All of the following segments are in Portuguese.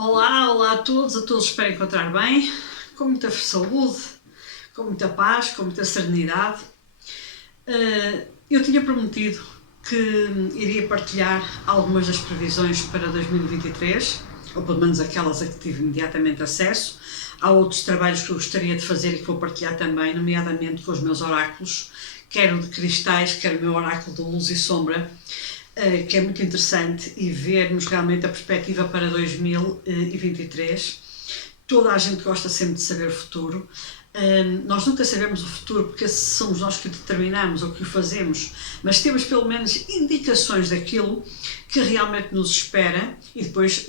Olá, olá a todos espero encontrar bem, com muita saúde, com muita paz, com muita serenidade. Eu tinha prometido que iria partilhar algumas das previsões para 2023, ou pelo menos aquelas a que tive imediatamente acesso. Há outros trabalhos que eu gostaria de fazer e que vou partilhar também, nomeadamente com os meus oráculos, quer o de cristais, quer o meu oráculo de luz e sombra, que é muito interessante, e vermos realmente a perspectiva para 2023. Toda a gente gosta sempre de saber o futuro. Nós nunca sabemos o futuro porque somos nós que o determinamos ou que o fazemos, mas temos pelo menos indicações daquilo que realmente nos espera e depois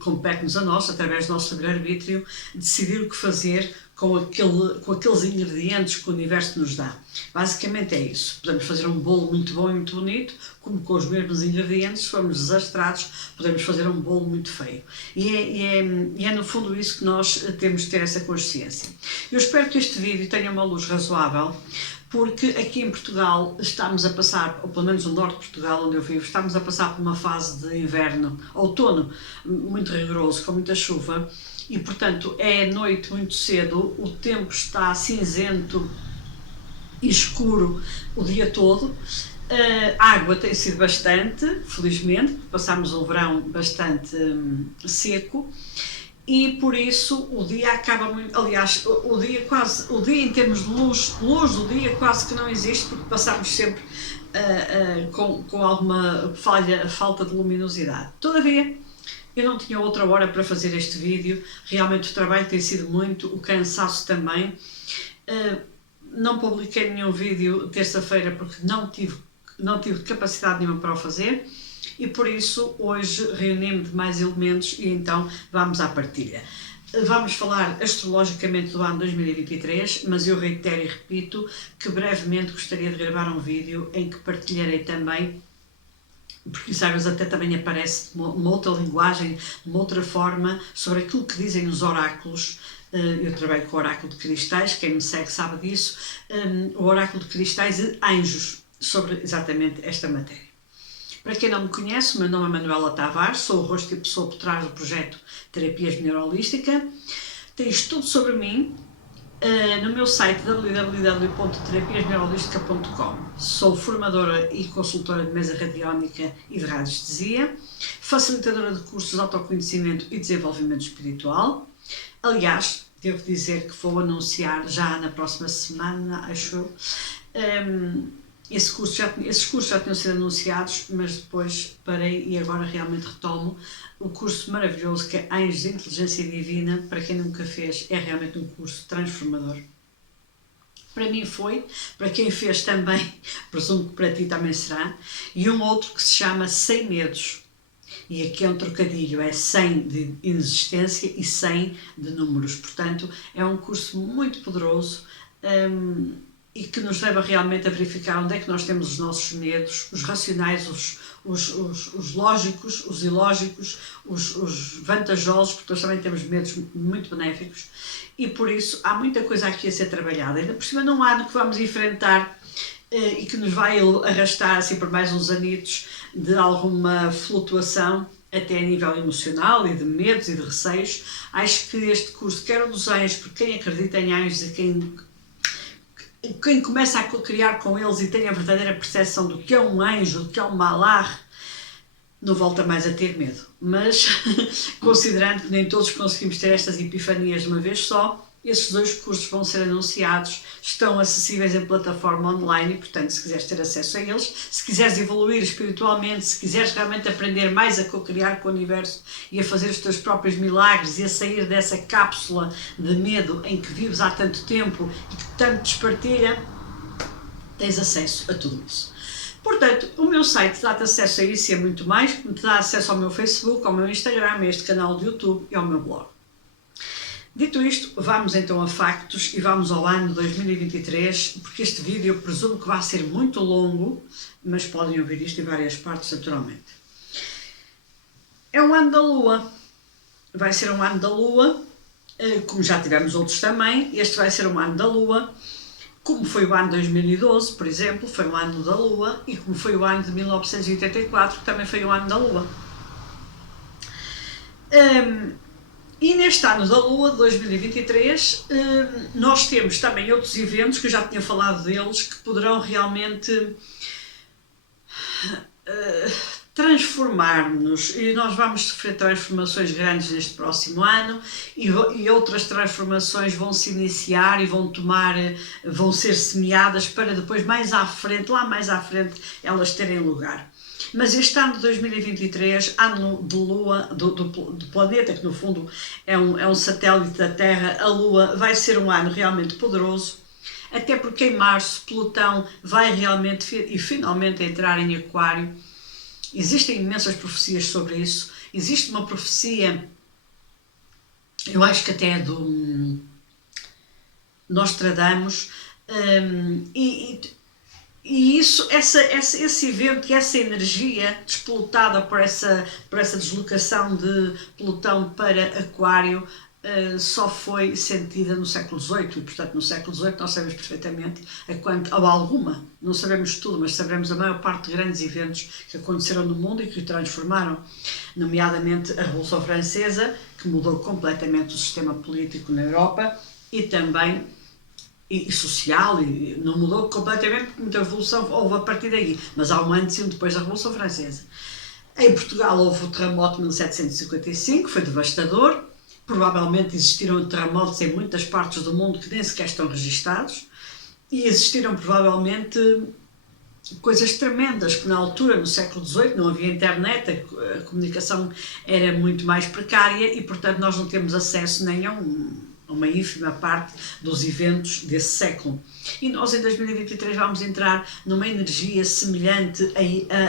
compete-nos a nós, através do nosso livre-arbítrio, decidir o que fazer com aqueles ingredientes que o universo nos dá. Basicamente é isso. Podemos fazer um bolo muito bom e muito bonito, como com os mesmos ingredientes. Se formos desastrados, podemos fazer um bolo muito feio. E é no fundo isso que nós temos de ter essa consciência. Eu espero que este vídeo tenha uma luz razoável, porque aqui em Portugal estamos a passar, ou pelo menos no norte de Portugal onde eu vivo, estamos a passar por uma fase de inverno, outono muito rigoroso, com muita chuva, e portanto é noite muito cedo, o tempo está cinzento e escuro o dia todo. A água tem sido bastante, felizmente, passámos um verão bastante seco, e por isso o dia acaba muito, aliás, o dia em termos de luz do dia quase que não existe, porque passamos sempre com alguma falta de luminosidade. Todavia, eu não tinha outra hora para fazer este vídeo, realmente o trabalho tem sido muito, o cansaço também. Não publiquei nenhum vídeo terça-feira porque não tive capacidade nenhuma para o fazer, e por isso hoje reuni-me de mais elementos e então vamos à partilha. Vamos falar astrologicamente do ano 2023, mas eu reitero e repito que brevemente gostaria de gravar um vídeo em que partilharei também, porque isso às vezes até também aparece uma outra linguagem, uma outra forma, sobre aquilo que dizem os oráculos. Eu trabalho com o oráculo de cristais, quem me segue sabe disso, o oráculo de cristais e anjos, sobre exatamente esta matéria. Para quem não me conhece, o meu nome é Manuela Tavares, sou o rosto e pessoa por trás do projeto Terapias Neuroholística. Tens tudo sobre mim no meu site www.terapiasneurolística.com. Sou formadora e consultora de mesa radiónica e de radiestesia, facilitadora de cursos de autoconhecimento e desenvolvimento espiritual. Aliás, devo dizer que vou anunciar já na próxima semana, acho, esses cursos já tinham sido anunciados, mas depois parei e agora realmente retomo o curso maravilhoso que é Anjos de Inteligência Divina. Para quem nunca fez, é realmente um curso transformador. Para mim foi, para quem fez também, presumo que para ti também será, e um outro que se chama Sem Medos. E aqui é um trocadilho, é 100 de inexistência e 100 de números. Portanto, é um curso muito poderoso e que nos leva realmente a verificar onde é que nós temos os nossos medos, os racionais, os lógicos, os ilógicos, os vantajosos, porque nós também temos medos muito benéficos, e por isso há muita coisa aqui a ser trabalhada. Ainda por cima, num ano que vamos enfrentar e que nos vai arrastar assim por mais uns anitos de alguma flutuação, até a nível emocional e de medos e de receios. Acho que este curso, quer o dos anjos, porque quem acredita em anjos e quem começa a criar com eles e tem a verdadeira percepção do que é um anjo, do que é um malar, não volta mais a ter medo. Mas, considerando que nem todos conseguimos ter estas epifanias de uma vez só, esses dois cursos vão ser anunciados, estão acessíveis em plataforma online, e portanto, se quiseres ter acesso a eles, se quiseres evoluir espiritualmente, se quiseres realmente aprender mais a co-criar com o universo e a fazer os teus próprios milagres e a sair dessa cápsula de medo em que vives há tanto tempo e que tanto te espartilha, tens acesso a tudo isso. Portanto, o meu site dá-te acesso a isso e a muito mais, te dá acesso ao meu Facebook, ao meu Instagram, a este canal de YouTube e ao meu blog. Dito isto, vamos então a factos e vamos ao ano 2023, porque este vídeo eu presumo que vai ser muito longo, mas podem ouvir isto em várias partes naturalmente. É um ano da Lua, vai ser um ano da Lua, como já tivemos outros também. Este vai ser um ano da Lua, como foi o ano 2012, por exemplo, foi um ano da Lua, e como foi o ano de 1984, que também foi um ano da Lua. E neste ano da Lua, de 2023, nós temos também outros eventos, que eu já tinha falado deles, que poderão realmente transformar-nos, e nós vamos sofrer transformações grandes neste próximo ano, e outras transformações vão se iniciar e vão ser semeadas para depois mais à frente, lá mais à frente, elas terem lugar. Mas este ano de 2023, ano de Lua, do planeta, que no fundo é um satélite da Terra, a Lua vai ser um ano realmente poderoso, até porque em março Plutão vai realmente e finalmente entrar em Aquário. Existem imensas profecias sobre isso. Existe uma profecia, eu acho que até é do Nostradamus, e esse evento e essa energia disputada por essa deslocação de Plutão para Aquário só foi sentida no século XVIII, e portanto no século XVIII nós sabemos perfeitamente ou alguma, não sabemos tudo, mas sabemos a maior parte de grandes eventos que aconteceram no mundo e que o transformaram, nomeadamente a Revolução Francesa, que mudou completamente o sistema político na Europa e também e social, e não mudou completamente porque muita revolução houve a partir daí, mas há um antes e um depois da Revolução Francesa. Em Portugal houve o terremoto de 1755, foi devastador. Provavelmente existiram terremotos em muitas partes do mundo que nem sequer estão registados, e existiram provavelmente coisas tremendas, que na altura, no século XVIII, não havia internet, a comunicação era muito mais precária e, portanto, nós não temos acesso nem a uma ínfima parte dos eventos desse século. E nós em 2023 vamos entrar numa energia semelhante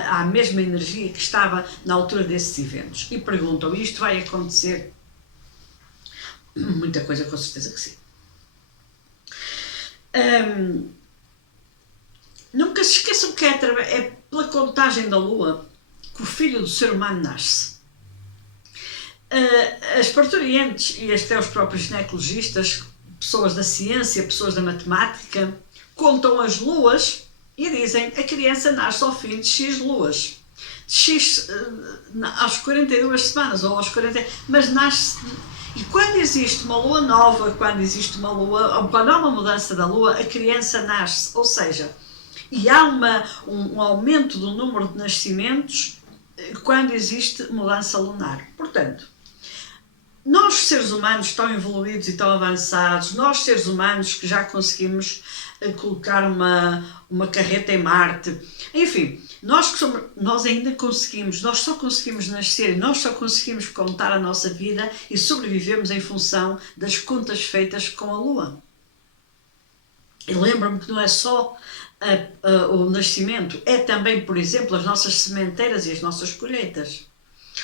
à mesma energia que estava na altura desses eventos. E perguntam, isto vai acontecer? Muita coisa, com certeza que sim. Nunca se esqueçam que é pela contagem da Lua que o filho do ser humano nasce. As parturientes e até os próprios ginecologistas, pessoas da ciência, pessoas da matemática, contam as luas e dizem a criança nasce ao fim de X luas. X às 42 semanas ou aos 40, mas nasce. E quando existe uma lua nova, quando há uma mudança da lua, a criança nasce, ou seja, e há um aumento do número de nascimentos quando existe mudança lunar. Portanto, nós seres humanos tão evoluídos e tão avançados, nós seres humanos que já conseguimos colocar uma carreta em Marte, enfim, nós ainda conseguimos, nós só conseguimos nascer, nós só conseguimos contar a nossa vida e sobrevivemos em função das contas feitas com a Lua. E lembro-me que não é só o nascimento, é também, por exemplo, as nossas sementeiras e as nossas colheitas.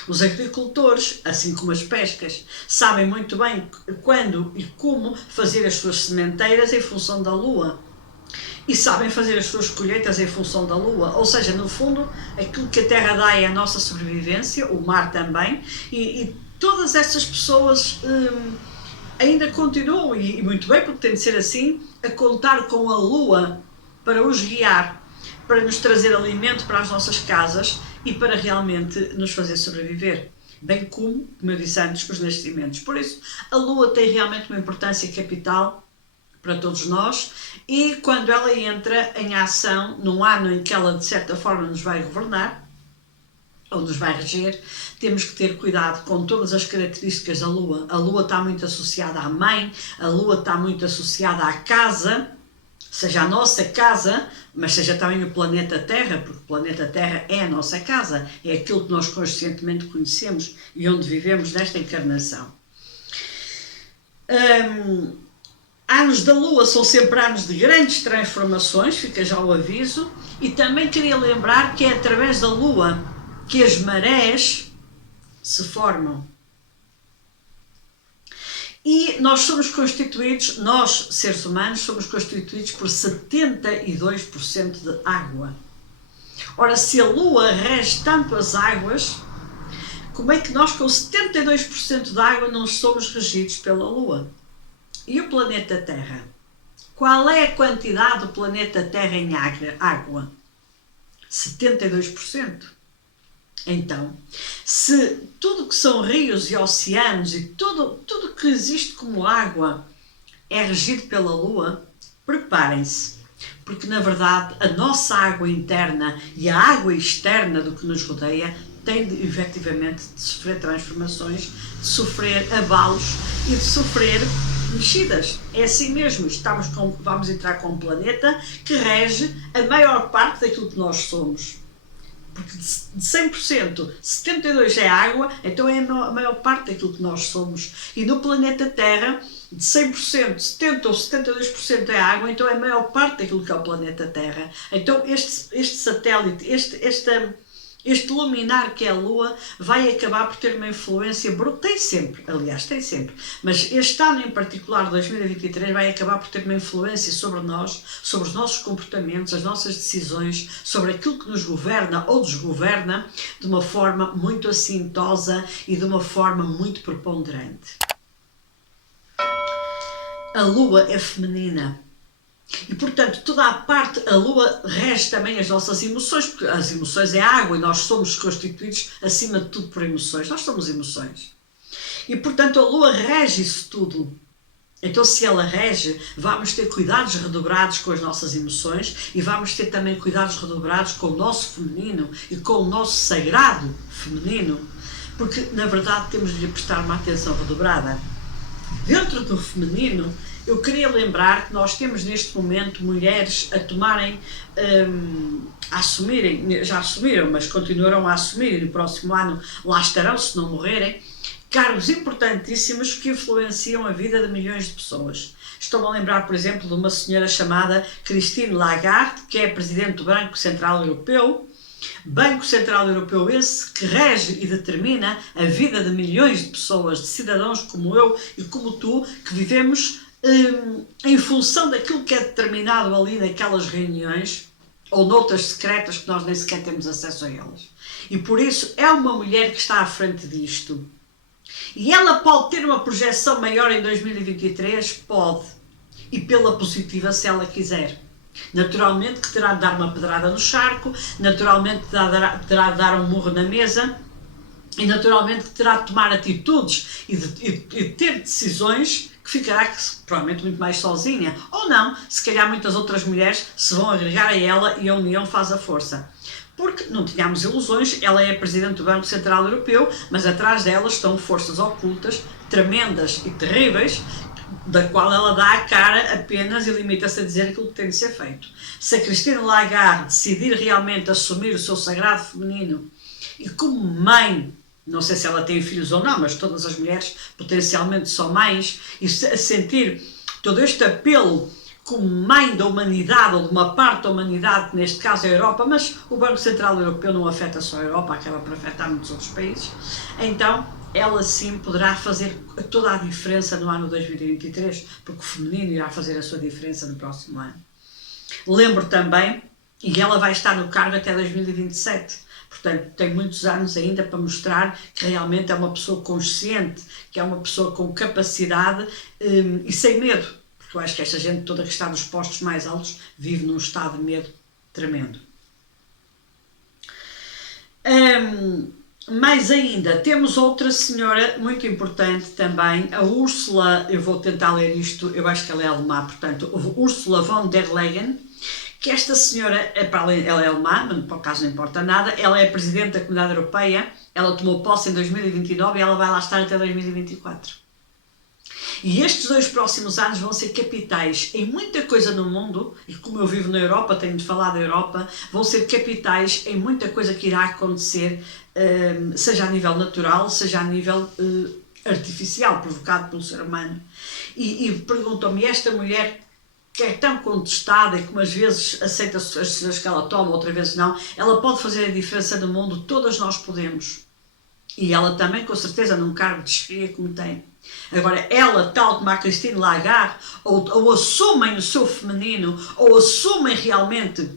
Os agricultores, assim como as pescas, sabem muito bem quando e como fazer as suas sementeiras em função da Lua. E sabem fazer as suas colheitas em função da Lua. Ou seja, no fundo, aquilo que a Terra dá é a nossa sobrevivência, o mar também, e todas essas pessoas ainda continuam, e muito bem, porque tem de ser assim, a contar com a Lua para os guiar, para nos trazer alimento para as nossas casas e para realmente nos fazer sobreviver, bem como eu disse antes, os nascimentos. Por isso, a Lua tem realmente uma importância capital para todos nós, e quando ela entra em ação, num ano em que ela de certa forma nos vai governar, ou nos vai reger, temos que ter cuidado com todas as características da Lua. A Lua está muito associada à mãe, a Lua está muito associada à casa, seja a nossa casa, mas seja também o planeta Terra, porque o planeta Terra é a nossa casa, é aquilo que nós conscientemente conhecemos e onde vivemos nesta encarnação. Anos da Lua são sempre anos de grandes transformações, fica já o aviso, e também queria lembrar que é através da Lua que as marés se formam. E nós somos constituídos, nós, seres humanos, somos constituídos por 72% de água. Ora, se a Lua rege tanto as águas, como é que nós com 72% de água não somos regidos pela Lua? E o planeta Terra? Qual é a quantidade do planeta Terra em água? 72%. Então, se tudo que são rios e oceanos e tudo que existe como água é regido pela Lua, preparem-se, porque na verdade a nossa água interna e a água externa do que nos rodeia tem de, efetivamente, de sofrer transformações, de sofrer abalos e de sofrer mexidas. É assim mesmo, vamos entrar com um planeta que rege a maior parte daquilo que nós somos. Porque de 100%, 72% é água, então é a maior parte daquilo que nós somos. E no planeta Terra, de 100%, 70% ou 72% é água, então é a maior parte daquilo que é o planeta Terra. Então este satélite, este luminar que é a Lua, vai acabar por ter uma influência brutal. Tem sempre. Mas este ano em particular, 2023, vai acabar por ter uma influência sobre nós, sobre os nossos comportamentos, as nossas decisões, sobre aquilo que nos governa ou desgoverna, de uma forma muito assintosa e de uma forma muito preponderante. A Lua é feminina. E, portanto, toda a parte, a Lua rege também as nossas emoções, porque as emoções é água e nós somos constituídos, acima de tudo, por emoções. Nós somos emoções. E, portanto, a Lua rege isso tudo. Então, se ela rege, vamos ter cuidados redobrados com as nossas emoções e vamos ter também cuidados redobrados com o nosso feminino e com o nosso sagrado feminino, porque, na verdade, temos de lhe prestar uma atenção redobrada. Dentro do feminino, eu queria lembrar que nós temos neste momento mulheres a tomarem, a assumirem, já assumiram, mas continuarão a assumir e no próximo ano lá estarão, se não morrerem, cargos importantíssimos que influenciam a vida de milhões de pessoas. Estou-me a lembrar, por exemplo, de uma senhora chamada Christine Lagarde, que é presidente do Banco Central Europeu, Banco Central Europeu esse que rege e determina a vida de milhões de pessoas, de cidadãos como eu e como tu, que vivemos em função daquilo que é determinado ali naquelas reuniões ou noutras secretas que nós nem sequer temos acesso a elas. E por isso é uma mulher que está à frente disto. E ela pode ter uma projeção maior em 2023? Pode. E pela positiva, se ela quiser. Naturalmente que terá de dar uma pedrada no charco, naturalmente terá de dar um murro na mesa e naturalmente que terá de tomar atitudes e de ter decisões que ficará provavelmente muito mais sozinha. Ou não, se calhar muitas outras mulheres se vão agregar a ela e a união faz a força. Porque, não tínhamos ilusões, ela é a Presidente do Banco Central Europeu, mas atrás dela estão forças ocultas, tremendas e terríveis, da qual ela dá a cara apenas e limita-se a dizer aquilo que tem de ser feito. Se a Christine Lagarde decidir realmente assumir o seu sagrado feminino e como mãe, não sei se ela tem filhos ou não, mas todas as mulheres potencialmente são mães, e a sentir todo este apelo como mãe da humanidade, ou de uma parte da humanidade, que neste caso é a Europa, mas o Banco Central Europeu não afeta só a Europa, acaba por afetar muitos outros países, então ela sim poderá fazer toda a diferença no ano 2023, porque o feminino irá fazer a sua diferença no próximo ano. Lembro também, e ela vai estar no cargo até 2027, portanto tem muitos anos ainda para mostrar que realmente é uma pessoa consciente, que é uma pessoa com capacidade e sem medo, porque eu acho que esta gente toda que está nos postos mais altos vive num estado de medo tremendo. Mais ainda, temos outra senhora muito importante também, a Ursula, eu vou tentar ler isto, eu acho que ela é alemã, portanto, Ursula von der Leyen, que esta senhora, ela é alemã, mas por acaso não importa nada, ela é Presidente da Comunidade Europeia, ela tomou posse em 2029 e ela vai lá estar até 2024. E estes 2 próximos anos vão ser capitais em muita coisa no mundo, e como eu vivo na Europa, tenho de falar da Europa, vão ser capitais em muita coisa que irá acontecer, seja a nível natural, seja a nível artificial, provocado pelo ser humano. E perguntam-me, esta mulher que é tão contestada e que umas vezes aceita as decisões que ela toma, outras vezes não, ela pode fazer a diferença no mundo, todas nós podemos. E ela também, com certeza, num cargo de chefia como tem. Agora, ela, tal como a Christine Lagarde, ou assumem o seu feminino, ou assumem realmente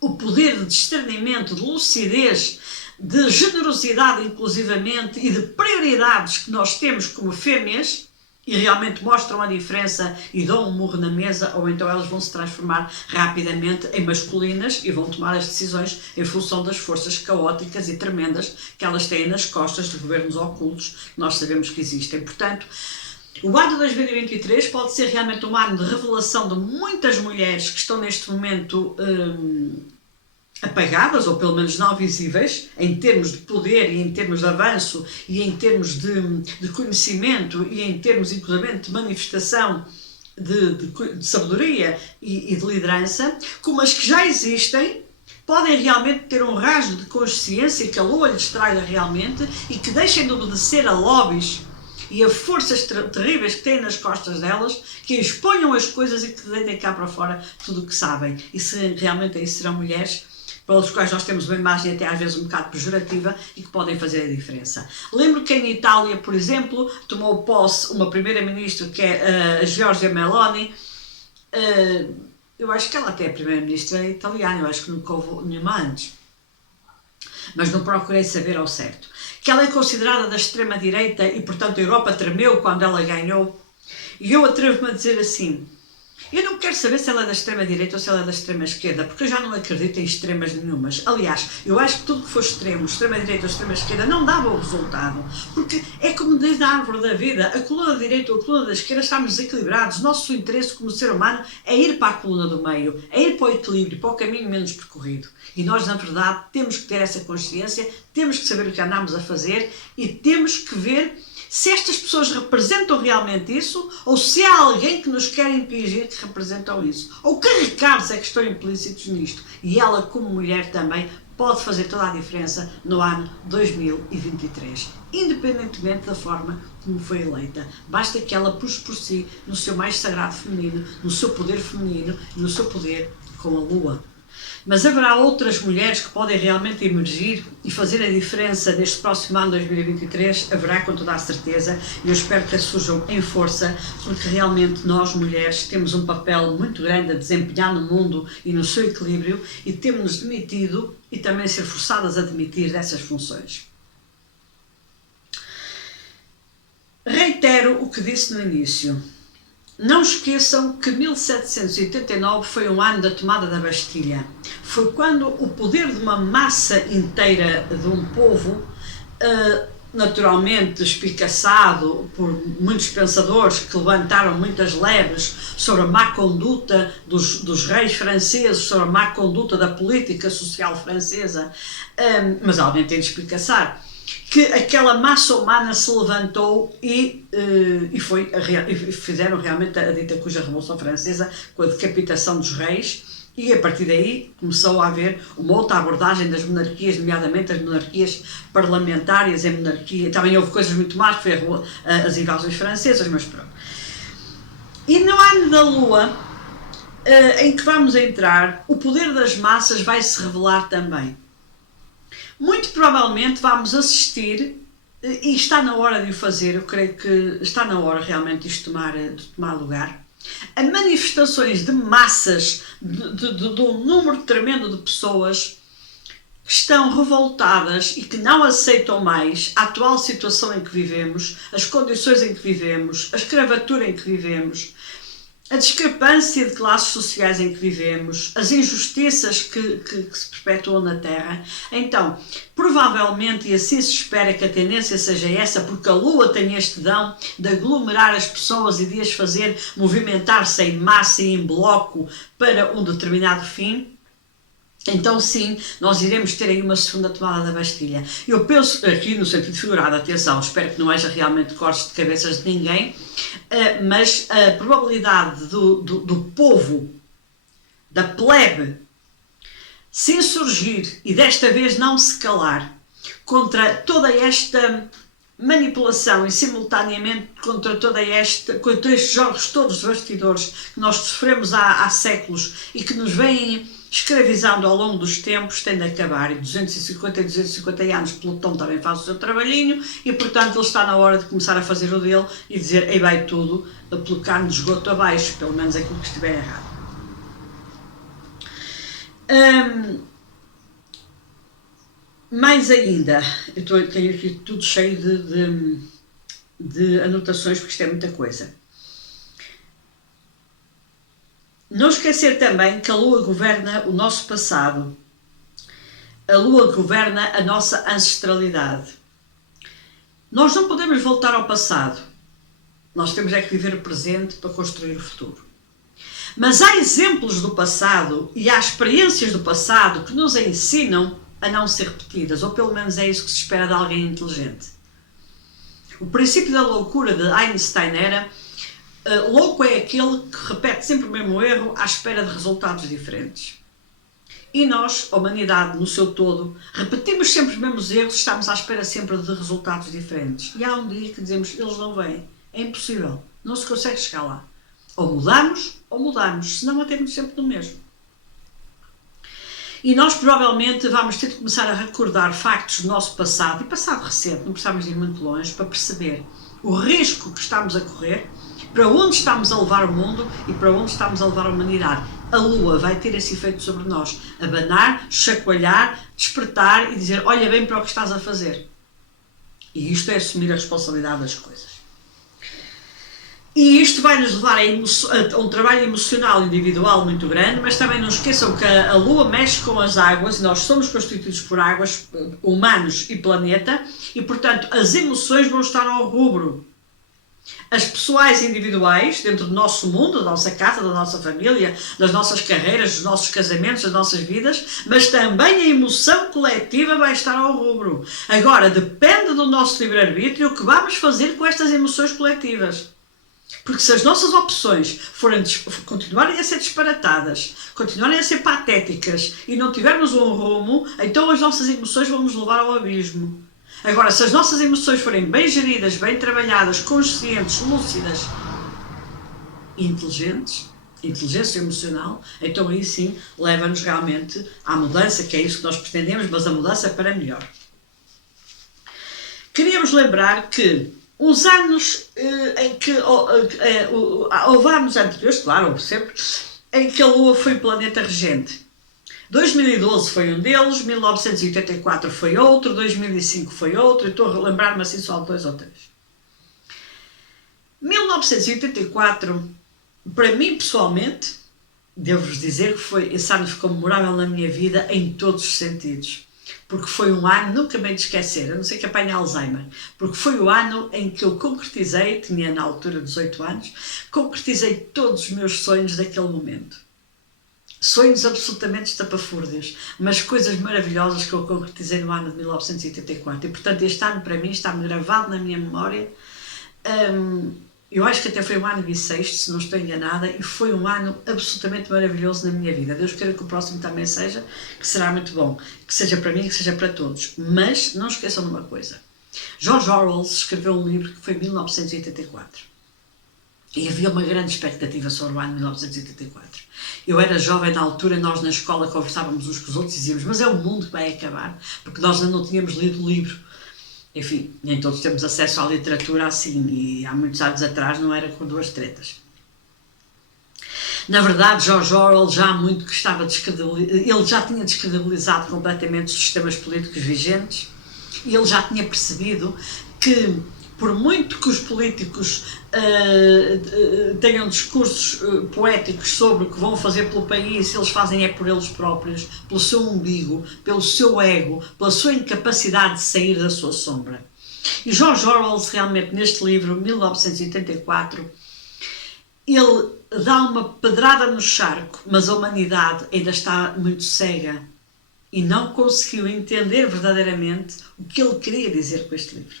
o poder de discernimento, de lucidez, de generosidade inclusivamente e de prioridades que nós temos como fêmeas, e realmente mostram a diferença e dão um murro na mesa, ou então elas vão se transformar rapidamente em masculinas e vão tomar as decisões em função das forças caóticas e tremendas que elas têm nas costas de governos ocultos que nós sabemos que existem. Portanto, o ano de 2023 pode ser realmente um ano de revelação de muitas mulheres que estão neste momento apagadas, ou pelo menos não visíveis, em termos de poder e em termos de avanço e em termos de conhecimento e em termos, inclusive, de manifestação de sabedoria e de liderança, como as que já existem, podem realmente ter um rasgo de consciência que a lua lhes traga realmente e que deixem de obedecer a lobbies e a forças terríveis que têm nas costas delas, que exponham as coisas e que deitem cá para fora tudo o que sabem. E se realmente aí serão mulheres pelos quais nós temos uma imagem até às vezes um bocado pejorativa e que podem fazer a diferença. Lembro que em Itália, por exemplo, tomou posse uma primeira-ministra que é a Giorgia Meloni. Eu acho que ela até é a primeira-ministra italiana, eu acho que nunca houve nenhuma antes, mas não procurei saber ao certo. Que ela é considerada da extrema-direita e, portanto, a Europa tremeu quando ela ganhou. E eu atrevo-me a dizer assim, eu não quero saber se ela é da extrema-direita ou se ela é da extrema-esquerda, porque eu já não acredito em extremas nenhumas. Aliás, eu acho que tudo que for extremo, extrema-direita ou extrema-esquerda, não dava o resultado. Porque é como desde a árvore da vida, a coluna da direita ou a coluna da esquerda estamos desequilibrados. Nosso interesse como ser humano é ir para a coluna do meio, é ir para o equilíbrio, para o caminho menos percorrido. E nós, na verdade, temos que ter essa consciência, temos que saber o que andamos a fazer e temos que ver se estas pessoas representam realmente isso ou se há alguém que nos quer impingir que representam isso. Ou que recados é que estão implícitos nisto. E ela, como mulher também, pode fazer toda a diferença no ano 2023, independentemente da forma como foi eleita. Basta que ela puxe por si no seu mais sagrado feminino, no seu poder feminino e no seu poder com a lua. Mas haverá outras mulheres que podem realmente emergir e fazer a diferença neste próximo ano 2023, haverá com toda a certeza, e eu espero que surjam em força, porque realmente nós mulheres temos um papel muito grande a desempenhar no mundo e no seu equilíbrio e temos-nos demitido e também ser forçadas a demitir dessas funções. Reitero o que disse no início. Não esqueçam que 1789 foi um ano da tomada da Bastilha. Foi quando o poder de uma massa inteira de um povo, naturalmente espicaçado por muitos pensadores que levantaram muitas leves sobre a má conduta dos reis franceses, sobre a má conduta da política social francesa, mas alguém tem de espicaçar, que aquela massa humana se levantou e fizeram realmente a dita cuja Revolução Francesa, com a decapitação dos reis, e a partir daí começou a haver uma outra abordagem das monarquias, nomeadamente as monarquias parlamentares, em monarquia. Também houve coisas muito más, que foi as invasões francesas, mas pronto. E no ano da Lua, em que vamos entrar, o poder das massas vai se revelar também. Muito provavelmente vamos assistir, e está na hora de o fazer, eu creio que está na hora realmente de tomar lugar, a manifestações de massas, de um número tremendo de pessoas que estão revoltadas e que não aceitam mais a atual situação em que vivemos, as condições em que vivemos, a escravatura em que vivemos, a discrepância de classes sociais em que vivemos, as injustiças que se perpetuam na Terra. Então, provavelmente, e assim se espera que a tendência seja essa, porque a Lua tem este dom de aglomerar as pessoas e de as fazer movimentar-se em massa e em bloco para um determinado fim. Então sim, nós iremos ter aí uma segunda tomada da Bastilha. Eu penso aqui no sentido figurado, atenção, espero que não haja realmente cortes de cabeças de ninguém, mas a probabilidade do povo, da plebe, se insurgir e desta vez não se calar contra toda esta manipulação e simultaneamente contra estes jogos todos de bastidores que nós sofremos há séculos e que nos vêm escravizando ao longo dos tempos, tem de acabar. E 250 anos Plutão também faz o seu trabalhinho e, portanto, ele está na hora de começar a fazer o dele e dizer, ei, vai tudo, a colocar no esgoto abaixo, pelo menos aquilo que estiver errado. Mais ainda, tenho aqui tudo cheio de anotações, porque isto é muita coisa. Não esquecer também que a Lua governa o nosso passado. A Lua governa a nossa ancestralidade. Nós não podemos voltar ao passado. Nós temos é que viver o presente para construir o futuro. Mas há exemplos do passado e há experiências do passado que nos ensinam a não ser repetidas, ou pelo menos é isso que se espera de alguém inteligente. O princípio da loucura de Einstein era: louco é aquele que repete sempre o mesmo erro à espera de resultados diferentes. E nós, a humanidade no seu todo, repetimos sempre os mesmos erros, estamos à espera sempre de resultados diferentes. E há um dia que dizemos: eles não vêm, é impossível, não se consegue chegar lá. Ou mudamos, senão mantemos sempre no mesmo. E nós provavelmente vamos ter de começar a recordar factos do nosso passado, e passado recente, não precisamos ir muito longe, para perceber o risco que estamos a correr, para onde estamos a levar o mundo e para onde estamos a levar a humanidade. A Lua vai ter esse efeito sobre nós, abanar, chacoalhar, despertar e dizer: olha bem para o que estás a fazer. E isto é assumir a responsabilidade das coisas. E isto vai nos levar a um trabalho emocional individual muito grande, mas também não esqueçam que a Lua mexe com as águas, e nós somos constituídos por águas, humanos e planeta, e portanto as emoções vão estar ao rubro. As pessoais individuais, dentro do nosso mundo, da nossa casa, da nossa família, das nossas carreiras, dos nossos casamentos, das nossas vidas, mas também a emoção coletiva vai estar ao rubro. Agora, depende do nosso livre-arbítrio o que vamos fazer com estas emoções coletivas. Porque se as nossas opções continuarem a ser disparatadas, continuarem a ser patéticas e não tivermos um rumo, então as nossas emoções vão nos levar ao abismo. Agora, se as nossas emoções forem bem geridas, bem trabalhadas, conscientes, lúcidas e inteligentes, inteligência emocional, então aí sim leva-nos realmente à mudança, que é isso que nós pretendemos, mas a mudança para melhor. Queríamos lembrar que os anos em que houve anos anteriores, claro, houve sempre, em que a Lua foi o planeta regente. 2012 foi um deles, 1984 foi outro, 2005 foi outro, eu estou a lembrar-me assim só de 2 ou 3. 1984, para mim pessoalmente, devo-vos dizer que esse ano ficou memorável na minha vida em todos os sentidos. Porque foi um ano, nunca me hei de esquecer, a não ser que apanhe Alzheimer, porque foi o ano em que eu concretizei, tinha na altura 18 anos, concretizei todos os meus sonhos daquele momento. Sonhos absolutamente estapafúrdios, mas coisas maravilhosas que eu concretizei no ano de 1984. E, portanto, este ano para mim está-me gravado na minha memória. Eu acho que até foi um ano bissexto, se não estou enganada, e foi um ano absolutamente maravilhoso na minha vida. Deus queira que o próximo também seja, que será muito bom, que seja para mim, que seja para todos. Mas não esqueçam de uma coisa: George Orwell escreveu um livro que foi em 1984. E havia uma grande expectativa sobre o ano de 1984. Eu era jovem na altura, nós na escola conversávamos uns com os outros e dizíamos: mas é o mundo que vai acabar, porque nós ainda não tínhamos lido o livro. Enfim, nem todos temos acesso à literatura assim, e há muitos anos atrás não era com 2 tretas. Na verdade, George Orwell já há muito que estava ele já tinha descredibilizado completamente os sistemas políticos vigentes, e ele já tinha percebido que, por muito que os políticos tenham discursos poéticos sobre o que vão fazer pelo país, eles fazem é por eles próprios, pelo seu umbigo, pelo seu ego, pela sua incapacidade de sair da sua sombra. E George Orwell, realmente, neste livro, 1984, ele dá uma pedrada no charco, mas a humanidade ainda está muito cega e não conseguiu entender verdadeiramente o que ele queria dizer com este livro.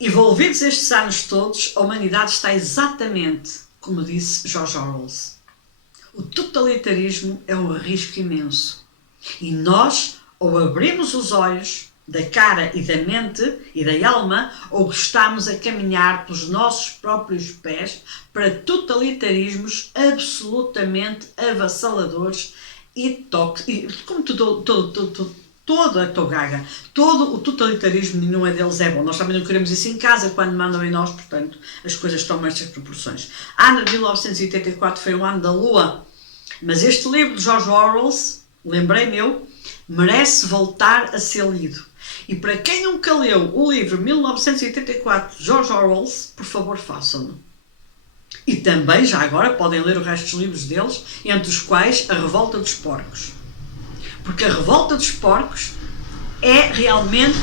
Envolvidos estes anos todos, a humanidade está exatamente como disse George Orwell. O totalitarismo é um risco imenso. E nós, ou abrimos os olhos da cara e da mente e da alma, ou estamos a caminhar pelos nossos próprios pés para totalitarismos absolutamente avassaladores e tóxicos. Como todo o totalitarismo, nenhum deles é bom. Nós também não queremos isso em casa quando mandam em nós, portanto as coisas tomam estas proporções. Ano de 1984 foi um ano da Lua, mas este livro de George Orwell, lembrei-me eu, merece voltar a ser lido. E para quem nunca leu o livro 1984 de George Orwell, por favor façam-no. E também, já agora, podem ler o resto dos livros deles, entre os quais A Revolta dos Porcos. Porque a Revolta dos Porcos é realmente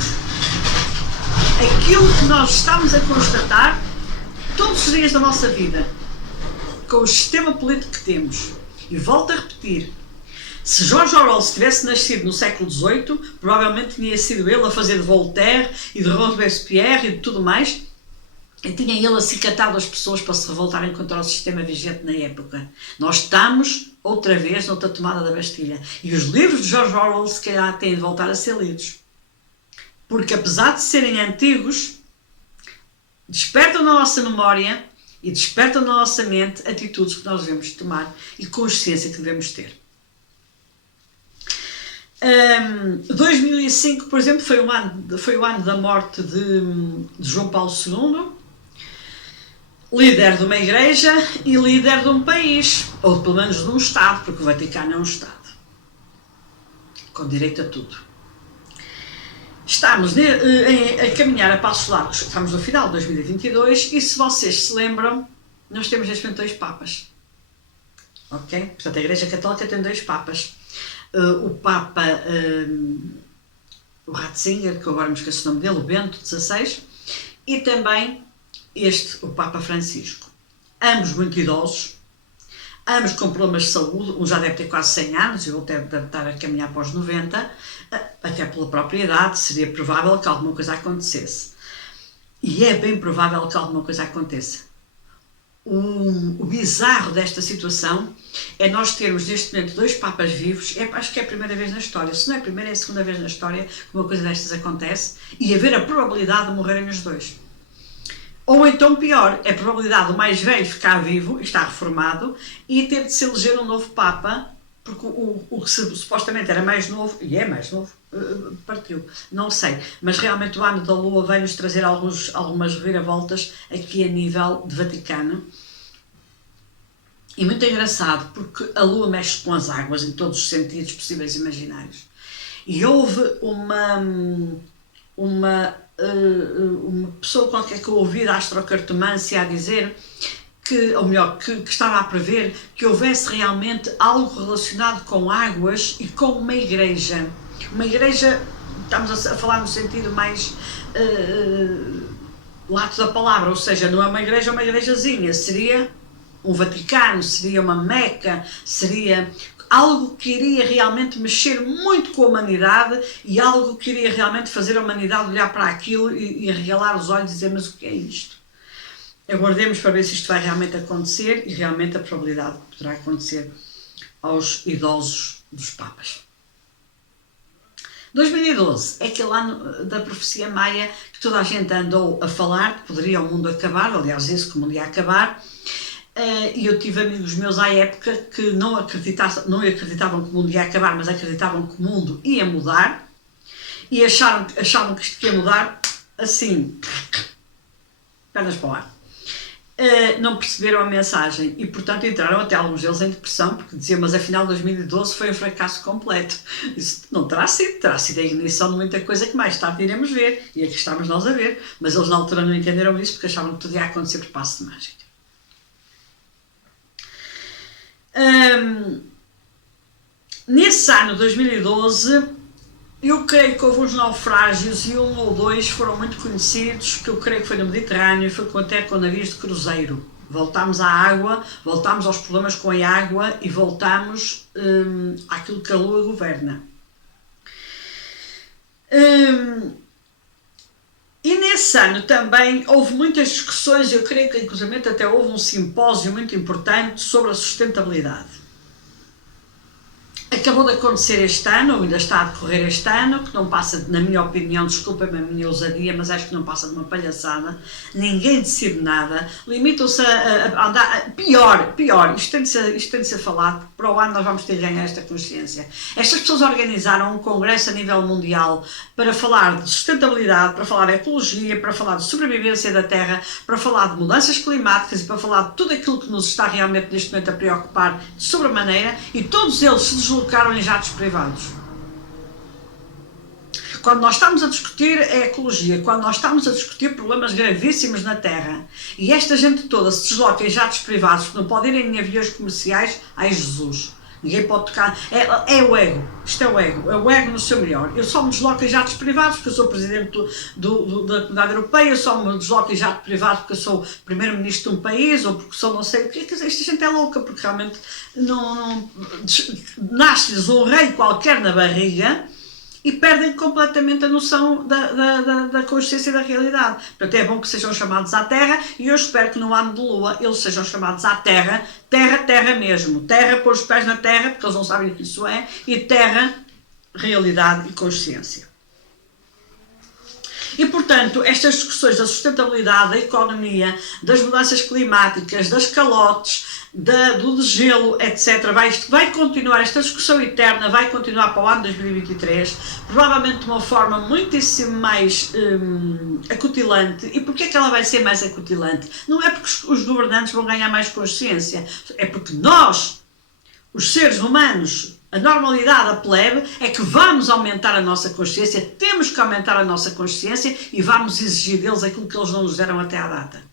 aquilo que nós estamos a constatar todos os dias da nossa vida, com o sistema político que temos. E volto a repetir, se George Orwell tivesse nascido no século XVIII, provavelmente tinha sido ele a fazer de Voltaire e de Robespierre e de tudo mais, e tinha ele acicatado as pessoas para se revoltarem contra o sistema vigente na época. Nós estamos, outra vez, noutra tomada da Bastilha. E os livros de George Orwell, se calhar, têm de voltar a ser lidos. Porque, apesar de serem antigos, despertam na nossa memória e despertam na nossa mente atitudes que nós devemos tomar e consciência que devemos ter. 2005, por exemplo, foi o ano da morte de João Paulo II, líder de uma igreja e líder de um país, ou pelo menos de um Estado, porque o Vaticano é um Estado, com direito a tudo. Estamos a caminhar a passos largos, estamos no final de 2022 e, se vocês se lembram, nós temos neste momento 2 papas. Ok? Portanto, a Igreja Católica tem 2 papas. O Papa, o Ratzinger, que agora me esqueço o nome dele, o Bento XVI, e também o Papa Francisco. Ambos muito idosos, ambos com problemas de saúde, um já deve ter quase 100 anos, e o outro deve estar a caminhar para os 90, até pela própria idade, seria provável que alguma coisa acontecesse. E é bem provável que alguma coisa aconteça. O bizarro desta situação é nós termos neste momento 2 papas vivos. Acho que é a primeira vez na história, se não é a primeira, é a segunda vez na história que uma coisa destas acontece, e haver a probabilidade de morrerem os 2. Ou então pior, é a probabilidade do mais velho ficar vivo, estar reformado, e ter de se eleger um novo papa, porque o que supostamente era mais novo, e é mais novo, partiu, não sei, mas realmente o ano da Lua vai-nos trazer algumas reviravoltas aqui a nível de Vaticano. E muito engraçado, porque a Lua mexe com as águas em todos os sentidos possíveis e imaginários. E houve uma pessoa qualquer que eu ouvi da astrocartomância a dizer ou melhor, que estava a prever que houvesse realmente algo relacionado com águas e com uma igreja. Uma igreja, estamos a falar no sentido mais lato da palavra, ou seja, não é uma igrejazinha, seria um Vaticano, seria uma Meca, seria algo que iria realmente mexer muito com a humanidade e algo que iria realmente fazer a humanidade olhar para aquilo e arregalar os olhos e dizer, mas o que é isto? Aguardemos para ver se isto vai realmente acontecer e realmente a probabilidade poderá acontecer aos idosos dos papas. 2012 é aquele ano da profecia maia que toda a gente andou a falar que poderia o mundo acabar, aliás, esse que o mundo ia acabar, e eu tive amigos meus à época que não acreditavam que o mundo ia acabar, mas acreditavam que o mundo ia mudar e achavam que isto ia mudar assim, pernas para o ar. Não perceberam a mensagem e, portanto, entraram até alguns deles em depressão, porque diziam, mas afinal 2012 foi um fracasso completo. Isso não terá sido a ignição de muita coisa que mais tarde iremos ver, e aqui estamos nós a ver, mas eles na altura não entenderam isso porque achavam que tudo ia acontecer por passo de mágica. Nesse ano 2012, eu creio que houve uns naufrágios e 1 ou 2 foram muito conhecidos, que eu creio que foi no Mediterrâneo, foi até com navios de cruzeiro. Voltámos à água, voltámos aos problemas com a água e voltámos àquilo que a Lua governa. E nesse ano também houve muitas discussões, eu creio que inclusive até houve um simpósio muito importante sobre a sustentabilidade. Acabou de acontecer este ano, ou ainda está a decorrer este ano, que não passa, na minha opinião, desculpem-me a minha ousadia, mas acho que não passa de uma palhaçada. Ninguém decide nada, limitam-se a andar. Pior, isto tem de ser falado, para o ano nós vamos ter de ganhar esta consciência. Estas pessoas organizaram um congresso a nível mundial para falar de sustentabilidade, para falar de ecologia, para falar de sobrevivência da Terra, para falar de mudanças climáticas e para falar de tudo aquilo que nos está realmente neste momento a preocupar de sobremaneira, e todos eles se deslocaram em jatos privados. Quando nós estamos a discutir a ecologia, quando nós estamos a discutir problemas gravíssimos na Terra, e esta gente toda se desloca em jatos privados, que não pode ir em aviões comerciais, ai Jesus, ninguém pode tocar. É o ego, isto é o ego no seu melhor. Eu só me desloco em jatos privados porque eu sou presidente da Comunidade Europeia, eu só me desloco em jato privado porque eu sou primeiro-ministro de um país, ou porque sou não sei o quê. Esta gente é louca, porque realmente nasce-lhes um rei qualquer na barriga e perdem completamente a noção da consciência e da realidade. Portanto, é bom que sejam chamados à Terra, e eu espero que no ano de Lua eles sejam chamados à Terra, terra mesmo, terra, pôr os pés na terra, porque eles não sabem o que isso é, e terra, realidade e consciência. E, portanto, estas discussões da sustentabilidade, da economia, das mudanças climáticas, das calotes, do degelo, etc. Vai continuar, esta discussão eterna vai continuar para o ano 2023, provavelmente de uma forma muitíssimo mais acutilante. E porquê é que ela vai ser mais acutilante? Não é porque os governantes vão ganhar mais consciência, é porque nós, os seres humanos, a normalidade, a plebe, é que vamos aumentar a nossa consciência, temos que aumentar a nossa consciência e vamos exigir deles aquilo que eles não nos deram até à data.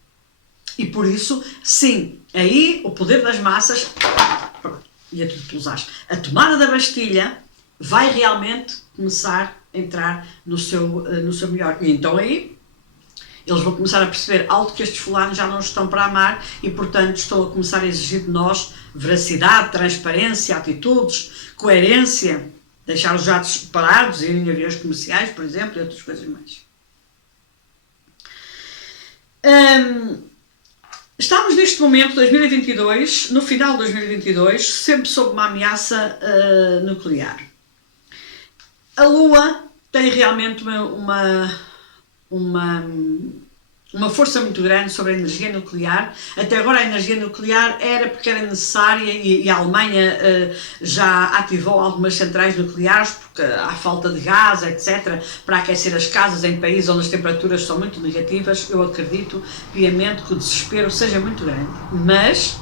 E por isso, sim, aí o poder das massas, e a tudo pelos ares, a tomada da Bastilha vai realmente começar a entrar no seu melhor. E então aí eles vão começar a perceber algo que estes fulanos já não estão para amar e, portanto, estão a começar a exigir de nós veracidade, transparência, atitudes, coerência, deixar os jatos parados, ir em aviões comerciais, por exemplo, e outras coisas mais. Estamos neste momento, 2022, no final de 2022, sempre sob uma ameaça nuclear. A Lua tem realmente uma força muito grande sobre a energia nuclear. Até agora a energia nuclear era porque era necessária e a Alemanha já ativou algumas centrais nucleares porque há falta de gás, etc., para aquecer as casas em países onde as temperaturas são muito negativas. Eu acredito piamente que o desespero seja muito grande, mas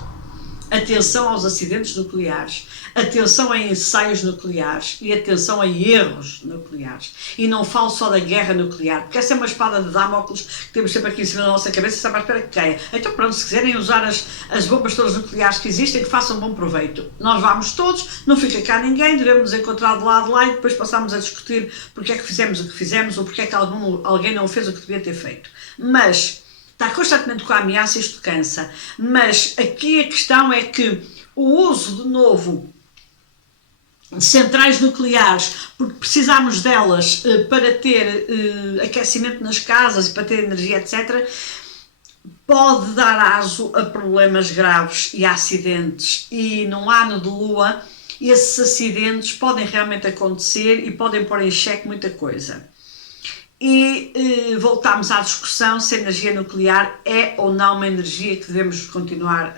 atenção aos acidentes nucleares, atenção a ensaios nucleares e atenção a erros nucleares. E não falo só da guerra nuclear, porque essa é uma espada de Damócles que temos sempre aqui em cima da nossa cabeça e estamos à espera que caia. Então pronto, se quiserem usar as bombas todas nucleares que existem, que façam bom proveito. Nós vamos todos, não fica cá ninguém, devemos nos encontrar de lado a lado e depois passamos a discutir porque é que fizemos o que fizemos ou porque é que alguém não fez o que devia ter feito. Mas está constantemente com a ameaça, isto cansa. Mas aqui a questão é que o uso de novo de centrais nucleares, porque precisamos delas para ter aquecimento nas casas e para ter energia, etc., pode dar aso a problemas graves e a acidentes. E no ano de Lua, esses acidentes podem realmente acontecer e podem pôr em xeque muita coisa. E voltamos à discussão se a energia nuclear é ou não uma energia que devemos continuar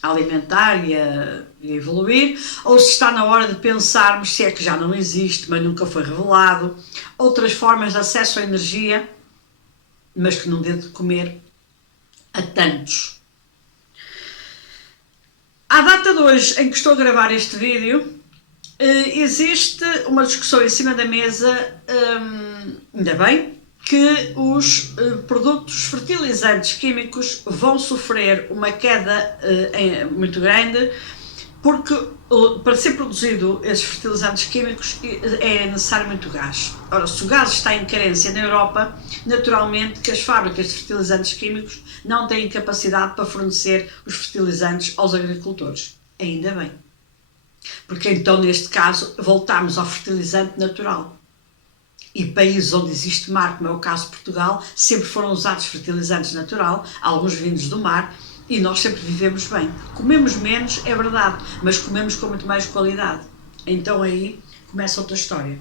a alimentar e a evoluir, ou se está na hora de pensarmos se é que já não existe, mas nunca foi revelado, outras formas de acesso à energia, mas que não dê de comer a tantos. À data de hoje em que estou a gravar este vídeo, existe uma discussão em cima da mesa, ainda bem, que os produtos fertilizantes químicos vão sofrer uma queda muito grande, porque para ser produzido esses fertilizantes químicos é necessário muito gás. Ora, se o gás está em carência na Europa, naturalmente que as fábricas de fertilizantes químicos não têm capacidade para fornecer os fertilizantes aos agricultores. Ainda bem. Porque então, neste caso, voltamos ao fertilizante natural. E países onde existe mar, como é o caso de Portugal, sempre foram usados fertilizantes natural, alguns vindos do mar, e nós sempre vivemos bem. Comemos menos, é verdade, mas comemos com muito mais qualidade. Então aí começa outra história.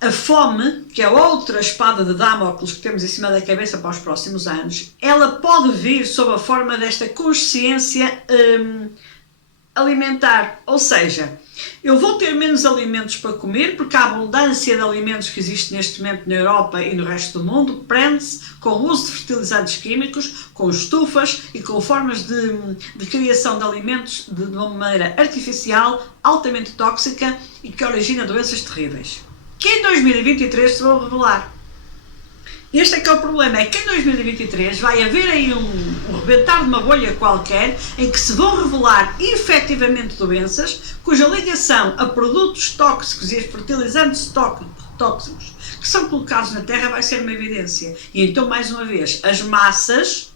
A fome, que é outra espada de Damócles que temos em cima da cabeça para os próximos anos, ela pode vir sob a forma desta consciência alimentar, ou seja, eu vou ter menos alimentos para comer porque a abundância de alimentos que existe neste momento na Europa e no resto do mundo prende-se com o uso de fertilizantes químicos, com estufas e com formas de criação de alimentos de uma maneira artificial, altamente tóxica e que origina doenças terríveis. que em 2023 se vão revelar. Este é que é o problema, é que em 2023 vai haver aí um rebentar de uma bolha qualquer em que se vão revelar efetivamente doenças cuja ligação a produtos tóxicos e a fertilizantes tóxicos que são colocados na terra vai ser uma evidência. E então, mais uma vez, as massas,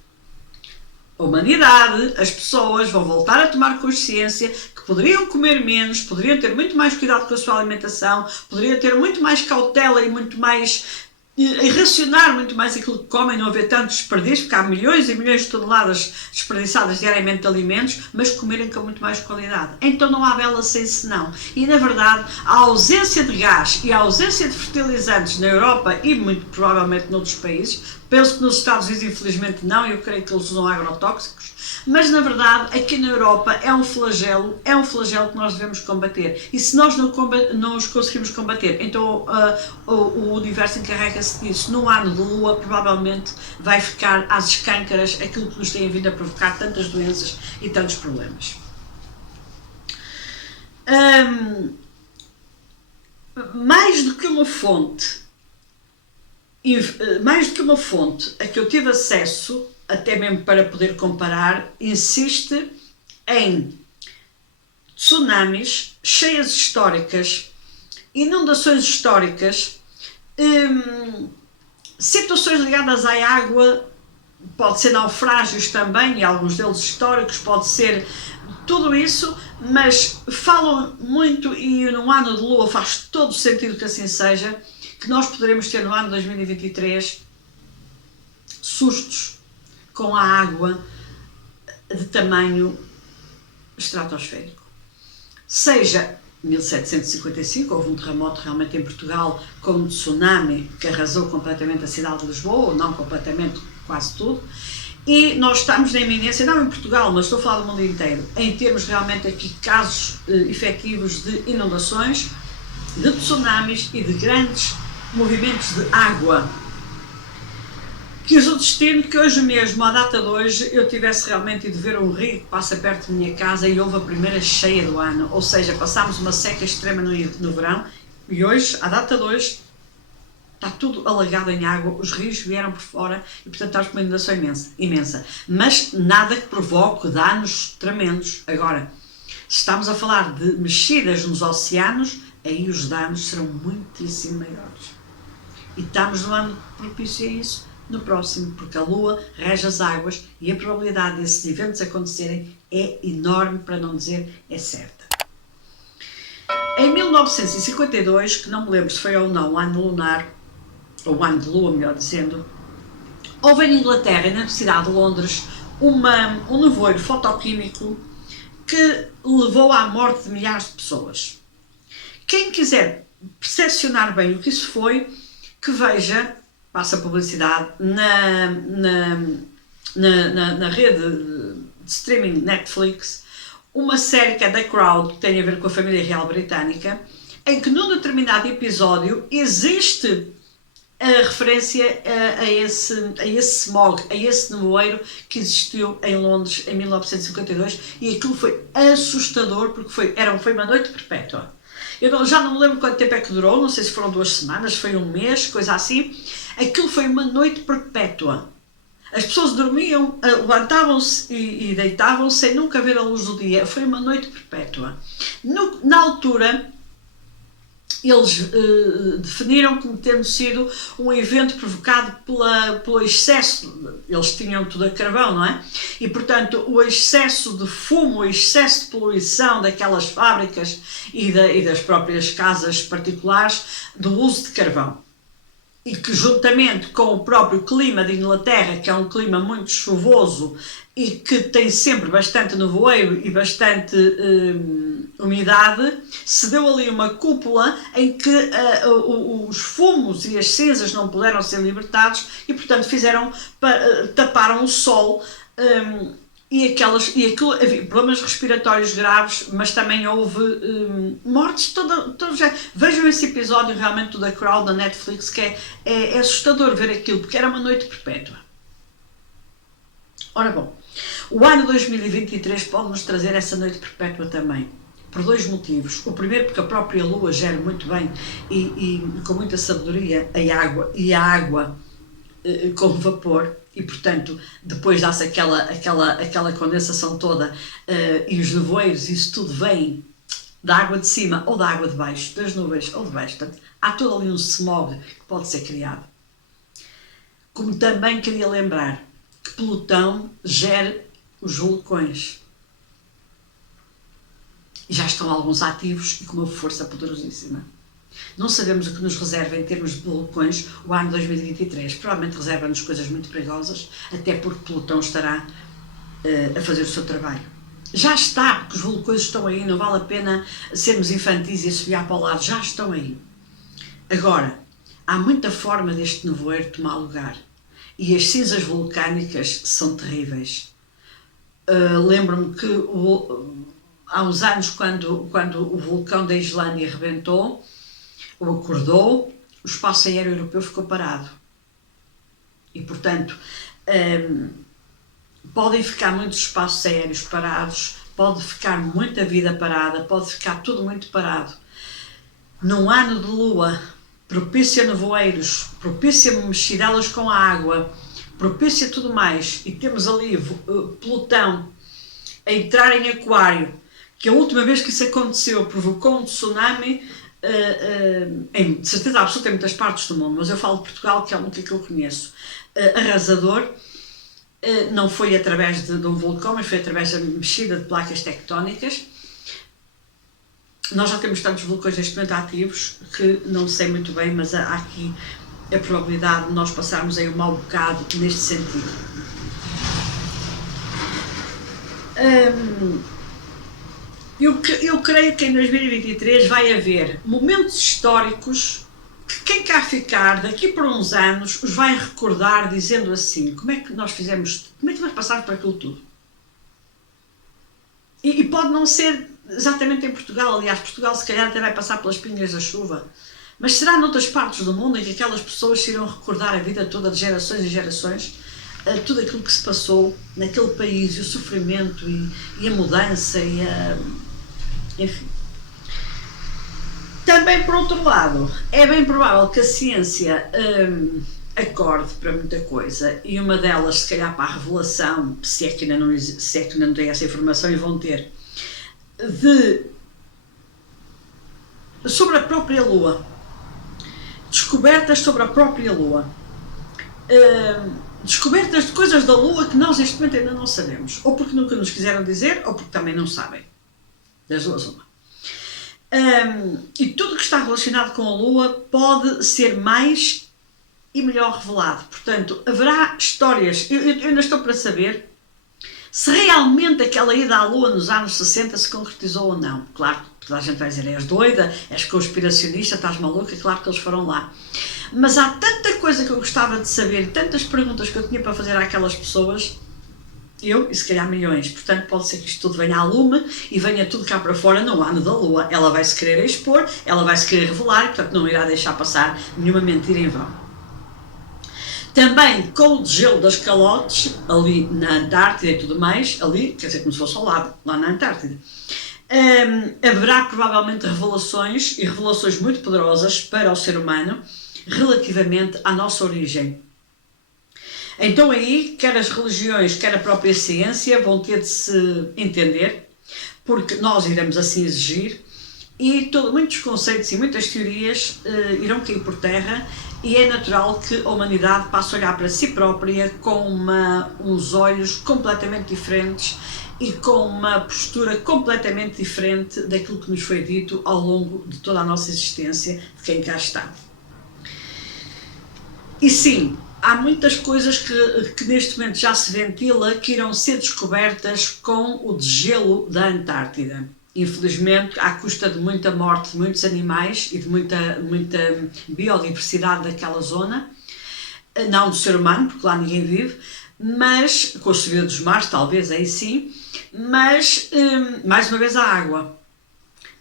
a humanidade, as pessoas vão voltar a tomar consciência que poderiam comer menos, poderiam ter muito mais cuidado com a sua alimentação, poderiam ter muito mais cautela e muito mais e racionar muito mais aquilo que comem, não haver tanto desperdício, porque há milhões e milhões de toneladas desperdiçadas diariamente de alimentos, mas comerem com muito mais qualidade. Então não há bela sem senão. E na verdade, a ausência de gás e a ausência de fertilizantes na Europa e muito provavelmente noutros países, penso que nos Estados Unidos infelizmente não, eu creio que eles usam agrotóxicos, mas na verdade aqui na Europa é um flagelo que nós devemos combater. E se nós não os conseguimos combater, então o universo encarrega-se disso. No ano de lua provavelmente vai ficar às escâncaras aquilo que nos tem vindo a provocar tantas doenças e tantos problemas. Mais do que uma fonte a que eu tive acesso, até mesmo para poder comparar, insiste em tsunamis, cheias históricas, inundações históricas, situações ligadas à água, pode ser naufrágios também, e alguns deles históricos, pode ser tudo isso, mas falam muito, e no ano de lua faz todo o sentido que assim seja, que nós poderemos ter no ano 2023 sustos com a água de tamanho estratosférico. Seja 1755, houve um terremoto realmente em Portugal com um tsunami que arrasou completamente a cidade de Lisboa, ou não completamente, quase tudo, e nós estamos na iminência, não em Portugal, mas estou a falar do mundo inteiro, em termos realmente aqui casos efetivos de inundações, de tsunamis e de grandes movimentos de água. Quis o destino que hoje mesmo, à data de hoje, eu tivesse realmente ido ver um rio que passa perto da minha casa e houve a primeira cheia do ano, ou seja, passámos uma seca extrema no verão e hoje, à data de hoje, está tudo alagado em água, os rios vieram por fora e portanto estamos com uma inundação imensa, mas nada que provoque danos tremendos. Agora, se estamos a falar de mexidas nos oceanos, aí os danos serão muitíssimo maiores. E estamos no ano propício a isso, no próximo, porque a Lua rege as águas e a probabilidade desses eventos acontecerem é enorme, para não dizer é certa. Em 1952, que não me lembro se foi ou não o ano lunar, ou o ano de Lua, melhor dizendo, houve em Inglaterra, na Universidade de Londres, um nevoeiro fotoquímico que levou à morte de milhares de pessoas. Quem quiser percepcionar bem o que isso foi, que veja, passa a publicidade, na rede de streaming Netflix, uma série que é The Crown, que tem a ver com a família real britânica, em que num determinado episódio existe a referência a esse smog, a esse nevoeiro que existiu em Londres em 1952, e aquilo foi assustador, porque foi uma noite perpétua. Eu já não me lembro quanto tempo é que durou, não sei se foram 2 semanas, foi um mês, coisa assim. Aquilo foi uma noite perpétua. As pessoas dormiam, levantavam-se e deitavam-se sem nunca ver a luz do dia. Foi uma noite perpétua. Na altura, eles definiram como tendo sido um evento provocado pelo excesso, eles tinham tudo a carvão, não é? E portanto o excesso de fumo, o excesso de poluição daquelas fábricas e das próprias casas particulares do uso de carvão. E que juntamente com o próprio clima de Inglaterra, que é um clima muito chuvoso e que tem sempre bastante nevoeiro e bastante umidade, se deu ali uma cúpula em que os fumos e as cinzas não puderam ser libertados e portanto taparam o sol, e aquilo, havia problemas respiratórios graves, mas também houve mortes, todo já. Vejam esse episódio realmente do The Crown da Netflix, que é assustador ver aquilo, porque era uma noite perpétua. Ora bom, o ano 2023 pode nos trazer essa noite perpétua também. por dois motivos. O primeiro, porque a própria Lua gera muito bem e com muita sabedoria a água com vapor, e portanto depois dá-se aquela condensação toda, e os nevoeiros, isso tudo vem da água de cima ou da água de baixo, das nuvens ou de baixo. Portanto, há todo ali um smog que pode ser criado. Como também queria lembrar que Plutão gera os vulcões. E já estão alguns ativos e com uma força poderosíssima. Não sabemos o que nos reserva em termos de vulcões o ano 2023. Provavelmente reserva-nos coisas muito perigosas, até porque Plutão estará a fazer o seu trabalho. Já está, porque os vulcões estão aí, não vale a pena sermos infantis e assobiar para o lado, já estão aí. Agora, há muita forma deste nevoeiro tomar lugar, e as cinzas vulcânicas são terríveis. Lembro-me que há uns anos, quando o vulcão da Islândia rebentou, ou acordou, o espaço aéreo europeu ficou parado. E, portanto, podem ficar muitos espaços aéreos parados, pode ficar muita vida parada, pode ficar tudo muito parado. Num ano de lua, propícia a nevoeiros, propícia a mexidelas com a água, propícia a tudo mais, e temos ali Plutão a entrar em Aquário, que a última vez que isso aconteceu provocou um tsunami, de certeza absoluta em muitas partes do mundo, mas eu falo de Portugal, que é o único que eu conheço, arrasador. Não foi através de um vulcão, mas foi através da mexida de placas tectónicas. Nós já temos tantos vulcões neste momento ativos que não sei muito bem, mas há aqui a probabilidade de nós passarmos aí um mau bocado neste sentido. Eu creio que em 2023 vai haver momentos históricos que quem cá ficar daqui por uns anos os vai recordar dizendo assim: como é que nós passámos por aquilo tudo? E pode não ser exatamente em Portugal, aliás, Portugal se calhar até vai passar pelas pingas da chuva, mas será noutras partes do mundo em que aquelas pessoas se irão recordar a vida toda de gerações e gerações, tudo aquilo que se passou naquele país, e o sofrimento e a mudança enfim. Também, por outro lado, é bem provável que a ciência acorde para muita coisa, e uma delas, se calhar, para a revelação, se é que ainda não tem essa informação, e vão ter, sobre a própria Lua, descobertas sobre a própria Lua, descobertas de coisas da Lua que nós neste momento ainda não sabemos, ou porque nunca nos quiseram dizer, ou porque também não sabem, das duas uma. E tudo que está relacionado com a Lua pode ser mais e melhor revelado. Portanto, haverá histórias. Eu ainda estou para saber se realmente aquela ida à Lua nos anos 60 se concretizou ou não. Claro, toda a gente vai dizer: és doida, és conspiracionista, estás maluca. Claro que eles foram lá. Mas há tanta coisa que eu gostava de saber, tantas perguntas que eu tinha para fazer àquelas pessoas, eu e se calhar milhões. Portanto, pode ser que isto tudo venha à lume e venha tudo cá para fora no ano da Lua. Ela vai se querer expor, ela vai se querer revelar, portanto não irá deixar passar nenhuma mentira em vão. Também com o degelo das calotes, ali na Antártida e tudo mais, ali, quer dizer, como se fosse ao lado, lá na Antártida, haverá provavelmente revelações, e revelações muito poderosas para o ser humano, relativamente à nossa origem. Então aí, quer as religiões, quer a própria ciência vão ter de se entender, porque nós iremos assim exigir, e muitos conceitos e muitas teorias irão cair por terra, e é natural que a humanidade passe a olhar para si própria com uns olhos completamente diferentes e com uma postura completamente diferente daquilo que nos foi dito ao longo de toda a nossa existência, de quem cá está. E sim, há muitas coisas que neste momento já se ventila que irão ser descobertas com o degelo da Antártida. Infelizmente, à custa de muita morte de muitos animais e de muita biodiversidade daquela zona, não do ser humano, porque lá ninguém vive, mas com a subida dos mares, talvez, aí sim, mas, mais uma vez, a água.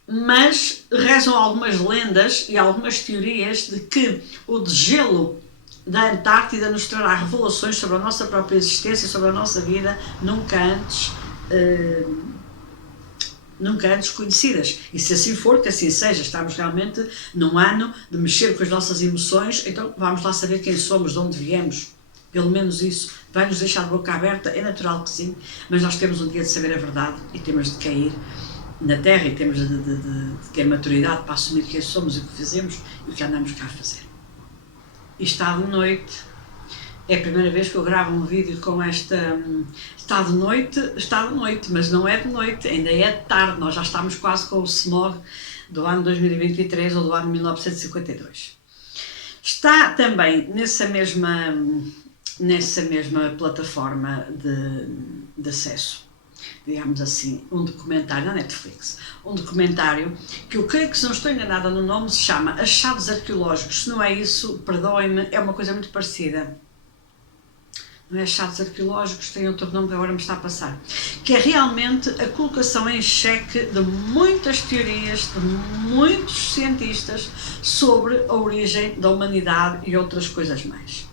Mas rezam algumas lendas e algumas teorias de que o degelo da Antártida nos trará revelações sobre a nossa própria existência, sobre a nossa vida, nunca antes nunca antes conhecidas. E se assim for, que assim seja, estamos realmente num ano de mexer com as nossas emoções, então vamos lá saber quem somos, de onde viemos. Pelo menos isso vai nos deixar de boca aberta, é natural que sim, mas nós temos um dia de saber a verdade e temos de cair na terra e temos de ter maturidade para assumir quem somos e o que fazemos e o que andamos cá a fazer. E está de noite, é a primeira vez que eu gravo um vídeo com esta... Está de noite, mas não é de noite, ainda é de tarde, nós já estamos quase com o smog do ano 2023 ou do ano 1952. Está também nessa mesma plataforma de acesso, digamos assim, um documentário na Netflix, um documentário que eu creio que, se não estou enganada no nome, se chama Achados Arqueológicos. Se não é isso, perdoem-me, é uma coisa muito parecida. Não é Achados Arqueológicos, tem outro nome que agora me está a passar, que é realmente a colocação em xeque de muitas teorias, de muitos cientistas sobre a origem da humanidade e outras coisas mais.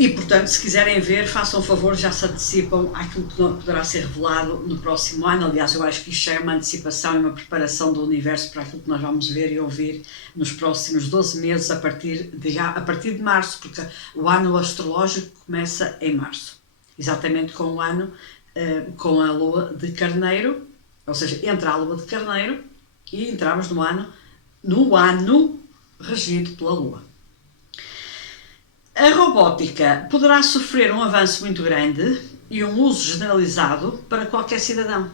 E, portanto, se quiserem ver, façam um favor, já se antecipam àquilo que poderá ser revelado no próximo ano. Aliás, eu acho que isto já é uma antecipação e uma preparação do universo para aquilo que nós vamos ver e ouvir nos próximos 12 meses, a partir de março, porque o ano astrológico começa em março, exatamente com o ano, com a lua de Carneiro, ou seja, entra a lua de Carneiro e entramos no ano regido pela lua. A robótica poderá sofrer um avanço muito grande e um uso generalizado para qualquer cidadão.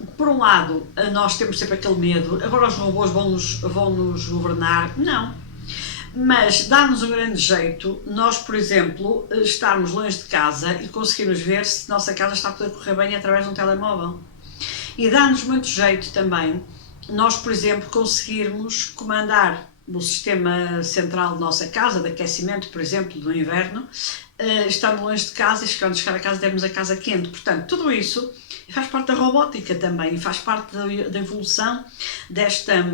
O que, por um lado, nós temos sempre aquele medo, agora os robôs vão nos governar. Não. Mas dá-nos um grande jeito nós, por exemplo, estarmos longe de casa e conseguirmos ver se a nossa casa está a poder correr bem através de um telemóvel. E dá-nos muito jeito também nós, por exemplo, conseguirmos comandar do sistema central da nossa casa, de aquecimento, por exemplo, do inverno, estando longe de casa e quando chegar a casa termos a casa quente. Portanto, tudo isso faz parte da robótica também e faz parte da evolução desta...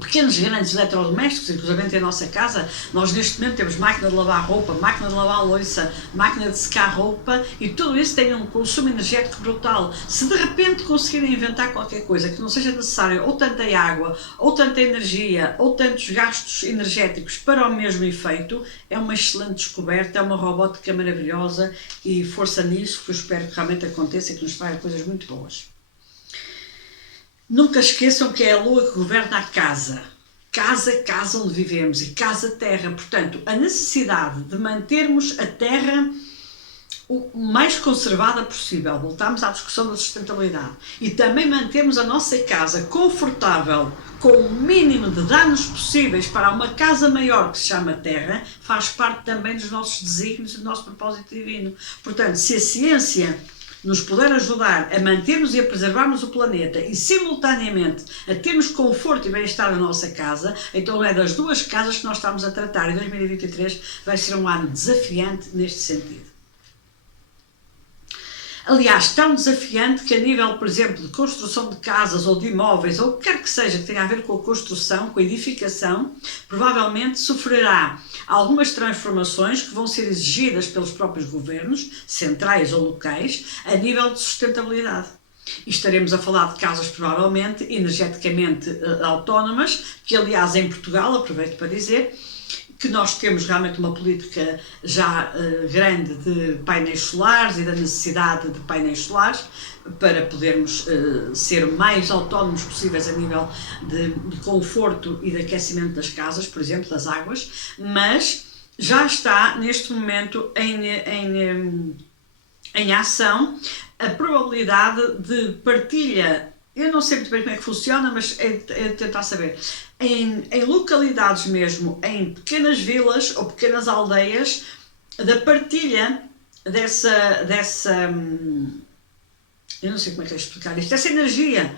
pequenos grandes eletrodomésticos, inclusive em nossa casa. Nós neste momento temos máquina de lavar roupa, máquina de lavar louça, máquina de secar roupa e tudo isso tem um consumo energético brutal. Se de repente conseguirem inventar qualquer coisa que não seja necessário ou tanta água, ou tanta energia, ou tantos gastos energéticos para o mesmo efeito, é uma excelente descoberta, é uma robótica maravilhosa e força nisso, que eu espero que realmente aconteça e que nos traga coisas muito boas. Nunca esqueçam que é a lua que governa a casa. Casa onde vivemos e casa-terra. Portanto, a necessidade de mantermos a terra o mais conservada possível. Voltamos à discussão da sustentabilidade. E também mantermos a nossa casa confortável, com o mínimo de danos possíveis para uma casa maior que se chama Terra, faz parte também dos nossos desígnios e do nosso propósito divino. Portanto, se a ciência nos puder ajudar a mantermos e a preservarmos o planeta e, simultaneamente, a termos conforto e bem-estar na nossa casa, então é das duas casas que nós estamos a tratar. E 2023 vai ser um ano desafiante neste sentido. Aliás, tão desafiante que, a nível, por exemplo, de construção de casas ou de imóveis, ou o que quer que seja que tenha a ver com a construção, com a edificação, provavelmente sofrerá algumas transformações que vão ser exigidas pelos próprios governos, centrais ou locais, a nível de sustentabilidade. E estaremos a falar de casas provavelmente energeticamente autónomas, que aliás em Portugal, aproveito para dizer, que nós temos realmente uma política já grande de painéis solares e da necessidade de painéis solares para podermos ser o mais autónomos possíveis a nível de conforto e de aquecimento das casas, por exemplo, das águas, mas já está neste momento em ação a probabilidade de partilha. Eu não sei muito bem como é que funciona, mas é tentar saber. Em localidades mesmo, em pequenas vilas ou pequenas aldeias, da partilha dessa eu não sei como é que é explicar isto, dessa energia.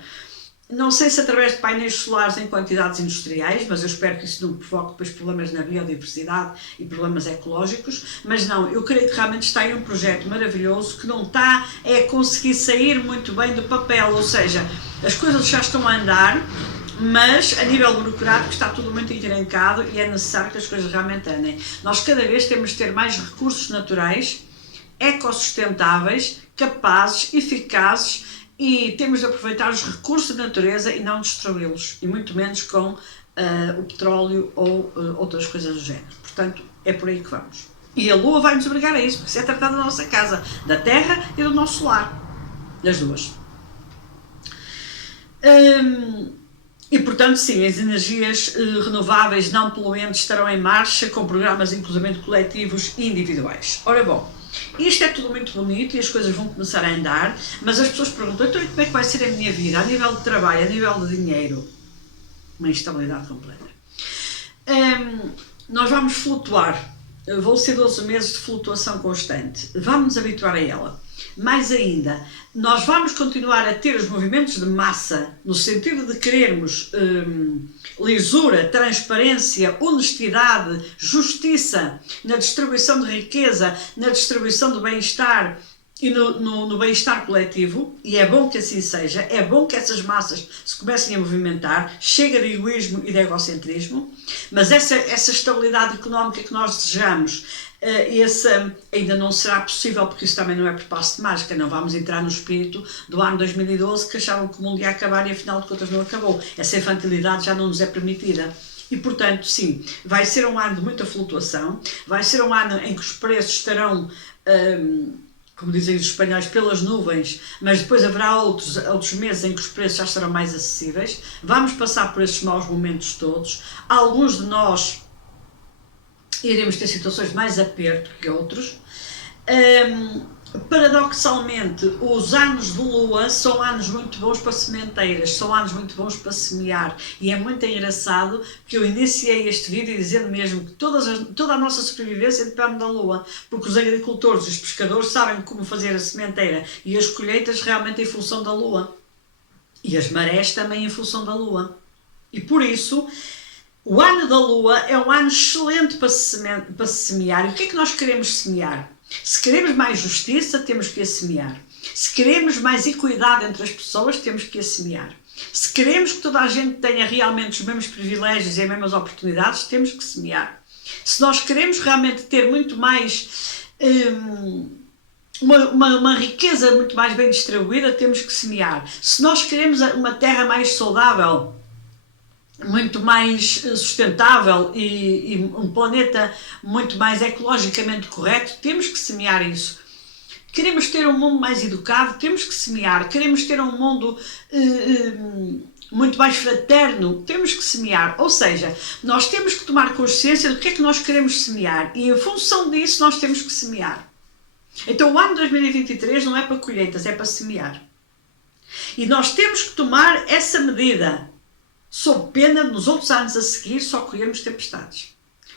Não sei se através de painéis solares em quantidades industriais, mas eu espero que isso não provoque depois problemas na biodiversidade e problemas ecológicos, mas não, eu creio que realmente está aí um projeto maravilhoso que não está a conseguir sair muito bem do papel, ou seja, as coisas já estão a andar, mas a nível burocrático está tudo muito encrencado e é necessário que as coisas realmente andem. Nós cada vez temos de ter mais recursos naturais, ecossustentáveis, capazes, eficazes e temos de aproveitar os recursos da natureza e não destruí-los, e muito menos com o petróleo ou outras coisas do género. Portanto, é por aí que vamos. E a Lua vai nos obrigar a isso, porque isso é tratado da nossa casa, da Terra e do nosso lar, das duas. E portanto, sim, as energias renováveis não poluentes estarão em marcha com programas inclusivamente coletivos e individuais. Ora bom, isto é tudo muito bonito e as coisas vão começar a andar, mas as pessoas perguntam, então como é que vai ser a minha vida, a nível de trabalho, a nível de dinheiro? Uma instabilidade completa. Nós vamos flutuar, vão ser 12 meses de flutuação constante, vamos nos habituar a ela. Mais ainda, nós vamos continuar a ter os movimentos de massa, no sentido de querermos lisura, transparência, honestidade, justiça na distribuição de riqueza, na distribuição do bem-estar e no bem-estar coletivo, e é bom que assim seja, é bom que essas massas se comecem a movimentar, chega de egoísmo e de egocentrismo, mas essa estabilidade económica que nós desejamos, essa ainda não será possível, porque isso também não é por passo de mágica, não vamos entrar no espírito do ano 2012 que achavam que o mundo ia acabar e afinal de contas não acabou. Essa infantilidade já não nos é permitida. E portanto, sim, vai ser um ano de muita flutuação, vai ser um ano em que os preços estarão, como dizem os espanhóis, pelas nuvens, mas depois haverá outros meses em que os preços já estarão mais acessíveis. Vamos passar por esses maus momentos todos. Alguns de nós iremos ter situações de mais aperto que outros. Paradoxalmente, os anos de Lua são anos muito bons para sementeiras, são anos muito bons para semear, e é muito engraçado que eu iniciei este vídeo dizendo mesmo que toda a nossa sobrevivência depende da Lua, porque os agricultores e os pescadores sabem como fazer a sementeira e as colheitas realmente em função da Lua, e as marés também em função da Lua, e por isso o ano da Lua é um ano excelente para semear. E o que é que nós queremos semear? Se queremos mais justiça, temos que a semear. Se queremos mais equidade entre as pessoas, temos que a semear. Se queremos que toda a gente tenha realmente os mesmos privilégios e as mesmas oportunidades, temos que semear. Se nós queremos realmente ter muito mais, uma riqueza muito mais bem distribuída, temos que semear. Se nós queremos uma terra mais saudável, muito mais sustentável e um planeta muito mais ecologicamente correto, temos que semear isso. Queremos ter um mundo mais educado, temos que semear. Queremos ter um mundo muito mais fraterno, temos que semear. Ou seja, nós temos que tomar consciência do que é que nós queremos semear e em função disso nós temos que semear. Então o ano 2023 não é para colheitas, é para semear. E nós temos que tomar essa medida, sob pena de nos outros anos a seguir só colhermos tempestades.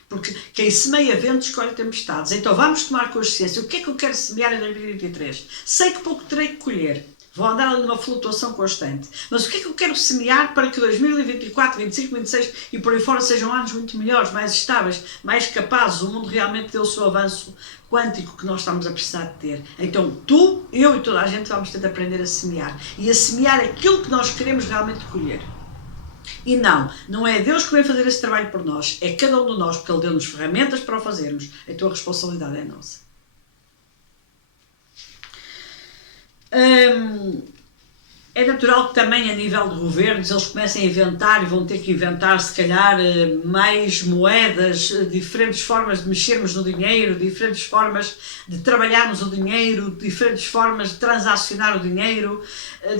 Porque quem semeia vento escolhe tempestades. Então vamos tomar consciência. O que é que eu quero semear em 2023? Sei que pouco terei que colher. Vou andar ali numa flutuação constante. Mas o que é que eu quero semear para que 2024, 25, 26 e por aí fora sejam anos muito melhores, mais estáveis, mais capazes, o mundo realmente dê o seu avanço quântico que nós estamos a precisar de ter. Então tu, eu e toda a gente vamos ter de aprender a semear. E a semear aquilo que nós queremos realmente colher. E não é Deus que vem fazer esse trabalho por nós, é cada um de nós, porque Ele deu-nos ferramentas para o fazermos, então a responsabilidade é nossa. É natural que também a nível de governos eles comecem a inventar e vão ter que inventar se calhar mais moedas, diferentes formas de mexermos no dinheiro, diferentes formas de trabalharmos o dinheiro, diferentes formas de transacionar o dinheiro,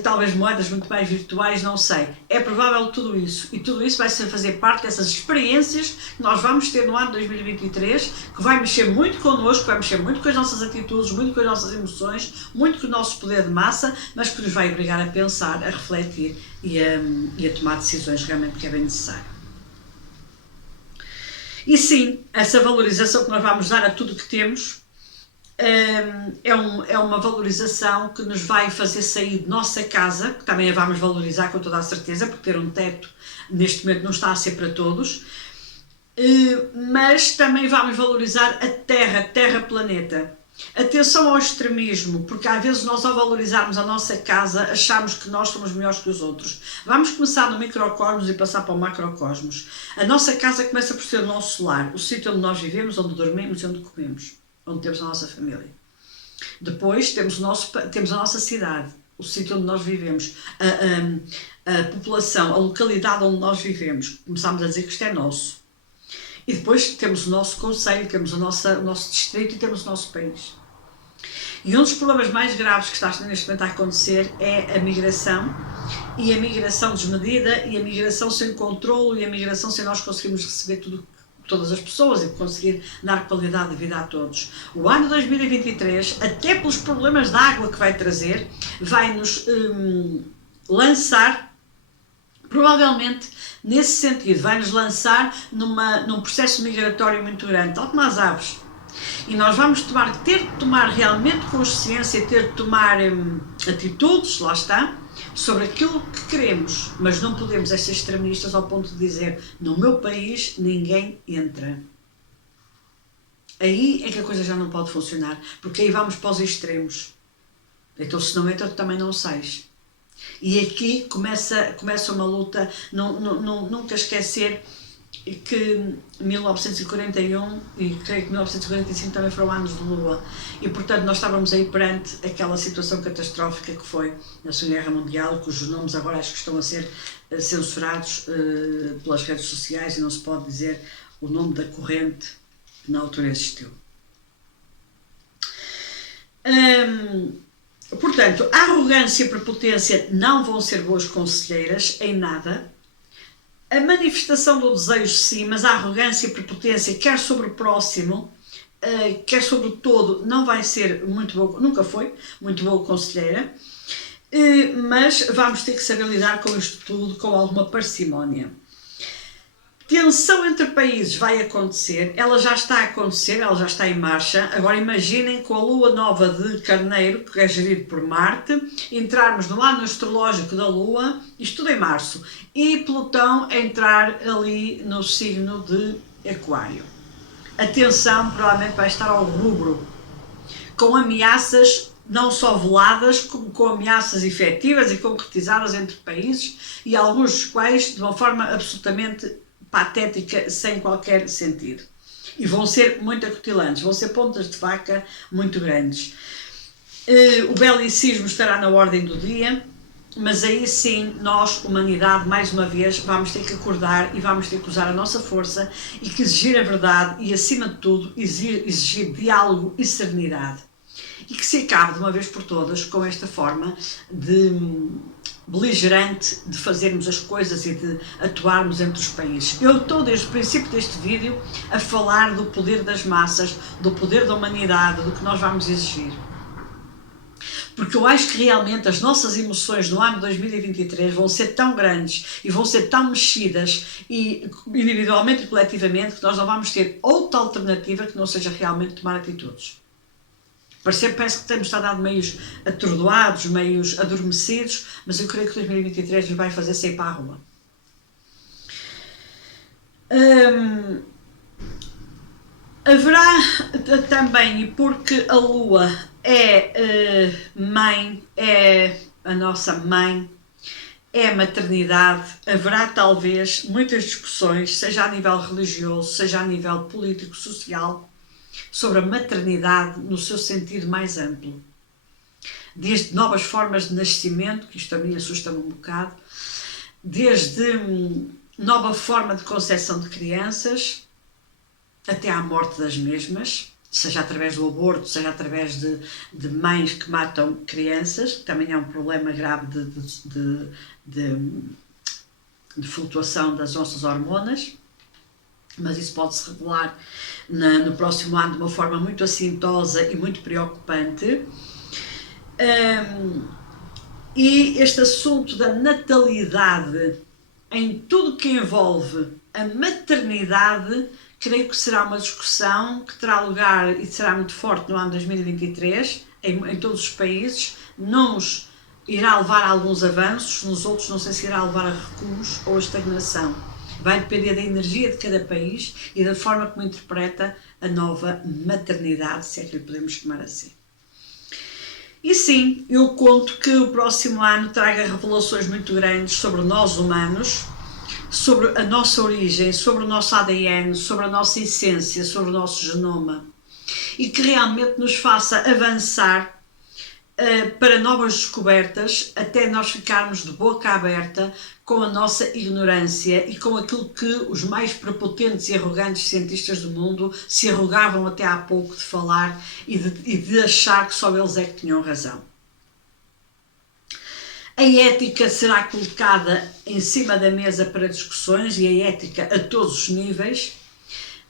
talvez moedas muito mais virtuais, não sei. É provável tudo isso e tudo isso vai fazer parte dessas experiências que nós vamos ter no ano 2023, que vai mexer muito connosco, vai mexer muito com as nossas atitudes, muito com as nossas emoções, muito com o nosso poder de massa, mas que nos vai obrigar a pensar, a refletir e a tomar decisões realmente que é bem necessário. E sim, essa valorização que nós vamos dar a tudo que temos é uma valorização que nos vai fazer sair de nossa casa, que também a vamos valorizar com toda a certeza, porque ter um teto neste momento não está a ser para todos, mas também vamos valorizar a Terra planeta. Atenção ao extremismo, porque às vezes nós ao valorizarmos a nossa casa achamos que nós somos melhores que os outros. Vamos começar no microcosmos e passar para o macrocosmos. A nossa casa começa por ser o nosso lar, o sítio onde nós vivemos, onde dormimos e onde comemos, onde temos a nossa família. Depois temos a nossa cidade, o sítio onde nós vivemos, a população, a localidade onde nós vivemos. Começámos a dizer que isto é nosso. E depois temos o nosso concelho, temos o nosso distrito e temos o nosso país. E um dos problemas mais graves que está neste momento a acontecer é a migração, e a migração desmedida, e a migração sem controle, e a migração sem nós conseguirmos receber todas as pessoas e conseguir dar qualidade de vida a todos. O ano 2023, até pelos problemas de água que vai trazer, vai nos lançar, provavelmente nesse sentido, vai nos lançar num processo migratório muito grande, tal como as aves. E nós vamos ter de tomar realmente consciência, ter de tomar atitudes, lá está, sobre aquilo que queremos, mas não podemos ser extremistas ao ponto de dizer: no meu país ninguém entra. Aí é que a coisa já não pode funcionar, porque aí vamos para os extremos. Então, se não entra, tu também não sais. E aqui começa uma luta. Nunca esquecer que 1941 e creio que 1945 também foram anos de Lua, e portanto nós estávamos aí perante aquela situação catastrófica que foi na Segunda Guerra Mundial, cujos nomes agora acho que estão a ser censurados pelas redes sociais, e não se pode dizer o nome da corrente que na altura existiu. Portanto, a arrogância e a prepotência não vão ser boas conselheiras em nada. A manifestação do desejo, sim, mas a arrogância e a prepotência, quer sobre o próximo, quer sobre o todo, não vai ser muito boa, nunca foi muito boa conselheira, mas vamos ter que saber lidar com isto tudo com alguma parcimónia. Tensão entre países vai acontecer, ela já está a acontecer, ela já está em marcha. Agora imaginem, com a lua nova de Carneiro, que é gerido por Marte, entrarmos no ano astrológico da lua, isto tudo em março, e Plutão entrar ali no signo de Aquário. A tensão provavelmente vai estar ao rubro, com ameaças não só veladas, como com ameaças efetivas e concretizadas entre países, e alguns dos quais de uma forma absolutamente patética, sem qualquer sentido. E vão ser muito acutilantes, vão ser pontas de faca muito grandes. O belicismo estará na ordem do dia, mas aí sim, nós, humanidade, mais uma vez, vamos ter que acordar e vamos ter que usar a nossa força e que exigir a verdade e, acima de tudo, exigir diálogo e serenidade. E que se acabe de uma vez por todas com esta forma de beligerante de fazermos as coisas e de atuarmos entre os países. Eu estou desde o princípio deste vídeo a falar do poder das massas, do poder da humanidade, do que nós vamos exigir. Porque eu acho que realmente as nossas emoções no ano 2023 vão ser tão grandes e vão ser tão mexidas, e individualmente e coletivamente, que nós não vamos ter outra alternativa que não seja realmente tomar atitudes. Parece que temos estado meios atordoados, meios adormecidos, mas eu creio que 2023 nos vai fazer sair para a rua. Haverá também, e porque a Lua é mãe, é a nossa mãe, é a maternidade, haverá talvez muitas discussões, seja a nível religioso, seja a nível político, social, sobre a maternidade no seu sentido mais amplo. Desde novas formas de nascimento, que isto a mim assusta-me um bocado, desde nova forma de concepção de crianças, até à morte das mesmas, seja através do aborto, seja através de mães que matam crianças, que também é um problema grave de flutuação das nossas hormonas, mas isso pode-se revelar no próximo ano de uma forma muito assintosa e muito preocupante. E este assunto da natalidade, em tudo que envolve a maternidade, creio que será uma discussão que terá lugar e será muito forte no ano 2023, em todos os países. Nos irá levar a alguns avanços, nos outros não sei se irá levar a recuos ou a estagnação. Vai depender da energia de cada país e da forma como interpreta a nova maternidade, se é que lhe podemos chamar assim. E sim, eu conto que o próximo ano traga revelações muito grandes sobre nós humanos, sobre a nossa origem, sobre o nosso ADN, sobre a nossa essência, sobre o nosso genoma, e que realmente nos faça avançar para novas descobertas, até nós ficarmos de boca aberta com a nossa ignorância e com aquilo que os mais prepotentes e arrogantes cientistas do mundo se arrogavam até há pouco de falar e de achar que só eles é que tinham razão. A ética será colocada em cima da mesa para discussões, e a ética a todos os níveis,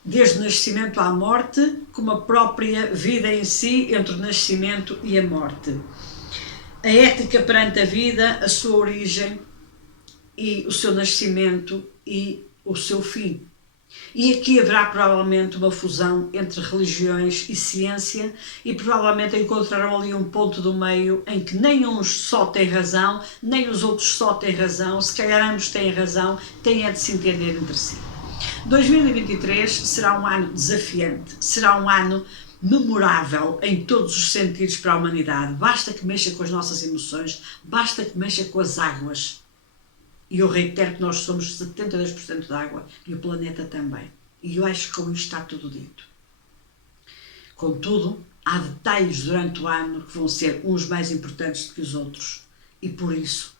desde o nascimento à morte, como a própria vida em si, entre o nascimento e a morte. A ética perante a vida, a sua origem e o seu nascimento e o seu fim. E aqui haverá provavelmente uma fusão entre religiões e ciência, e provavelmente encontrarão ali um ponto do meio em que nem uns só têm razão, nem os outros só têm razão, se calhar ambos têm razão, têm é de se entender entre si. 2023 será um ano desafiante, será um ano memorável em todos os sentidos para a humanidade. Basta que mexa com as nossas emoções, basta que mexa com as águas. E eu reitero que nós somos 72% de água e o planeta também. E eu acho que com isto está tudo dito. Contudo, há detalhes durante o ano que vão ser uns mais importantes do que os outros. E por isso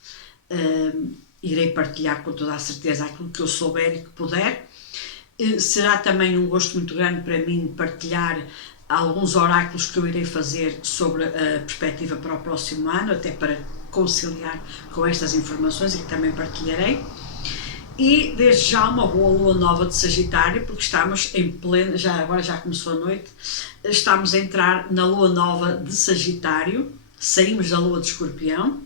irei partilhar com toda a certeza aquilo que eu souber e que puder. Será também um gosto muito grande para mim partilhar alguns oráculos que eu irei fazer sobre a perspectiva para o próximo ano, até para conciliar com estas informações e que também partilharei. E desde já uma boa lua nova de Sagitário, porque estamos em pleno, agora já começou a noite, estamos a entrar na lua nova de Sagitário, saímos da lua de Escorpião.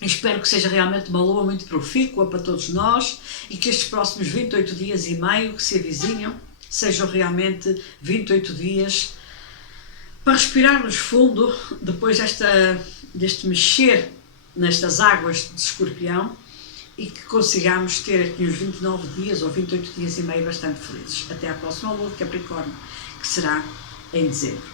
Espero que seja realmente uma lua muito profícua para todos nós e que estes próximos 28 dias e meio que se avizinham sejam realmente 28 dias para respirarmos fundo depois deste mexer nestas águas de Escorpião, e que consigamos ter aqui uns 29 dias ou 28 dias e meio bastante felizes. Até à próxima lua de Capricórnio, que será em dezembro.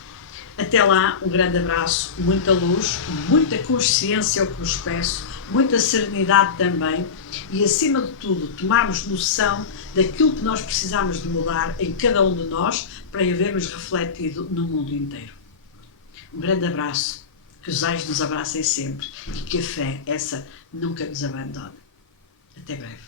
Até lá, um grande abraço, muita luz, muita consciência é o que vos peço, muita serenidade também, e acima de tudo, tomarmos noção daquilo que nós precisamos de mudar em cada um de nós para o vermos refletido no mundo inteiro. Um grande abraço, que os anjos nos abracem sempre e que a fé, essa, nunca nos abandone. Até breve.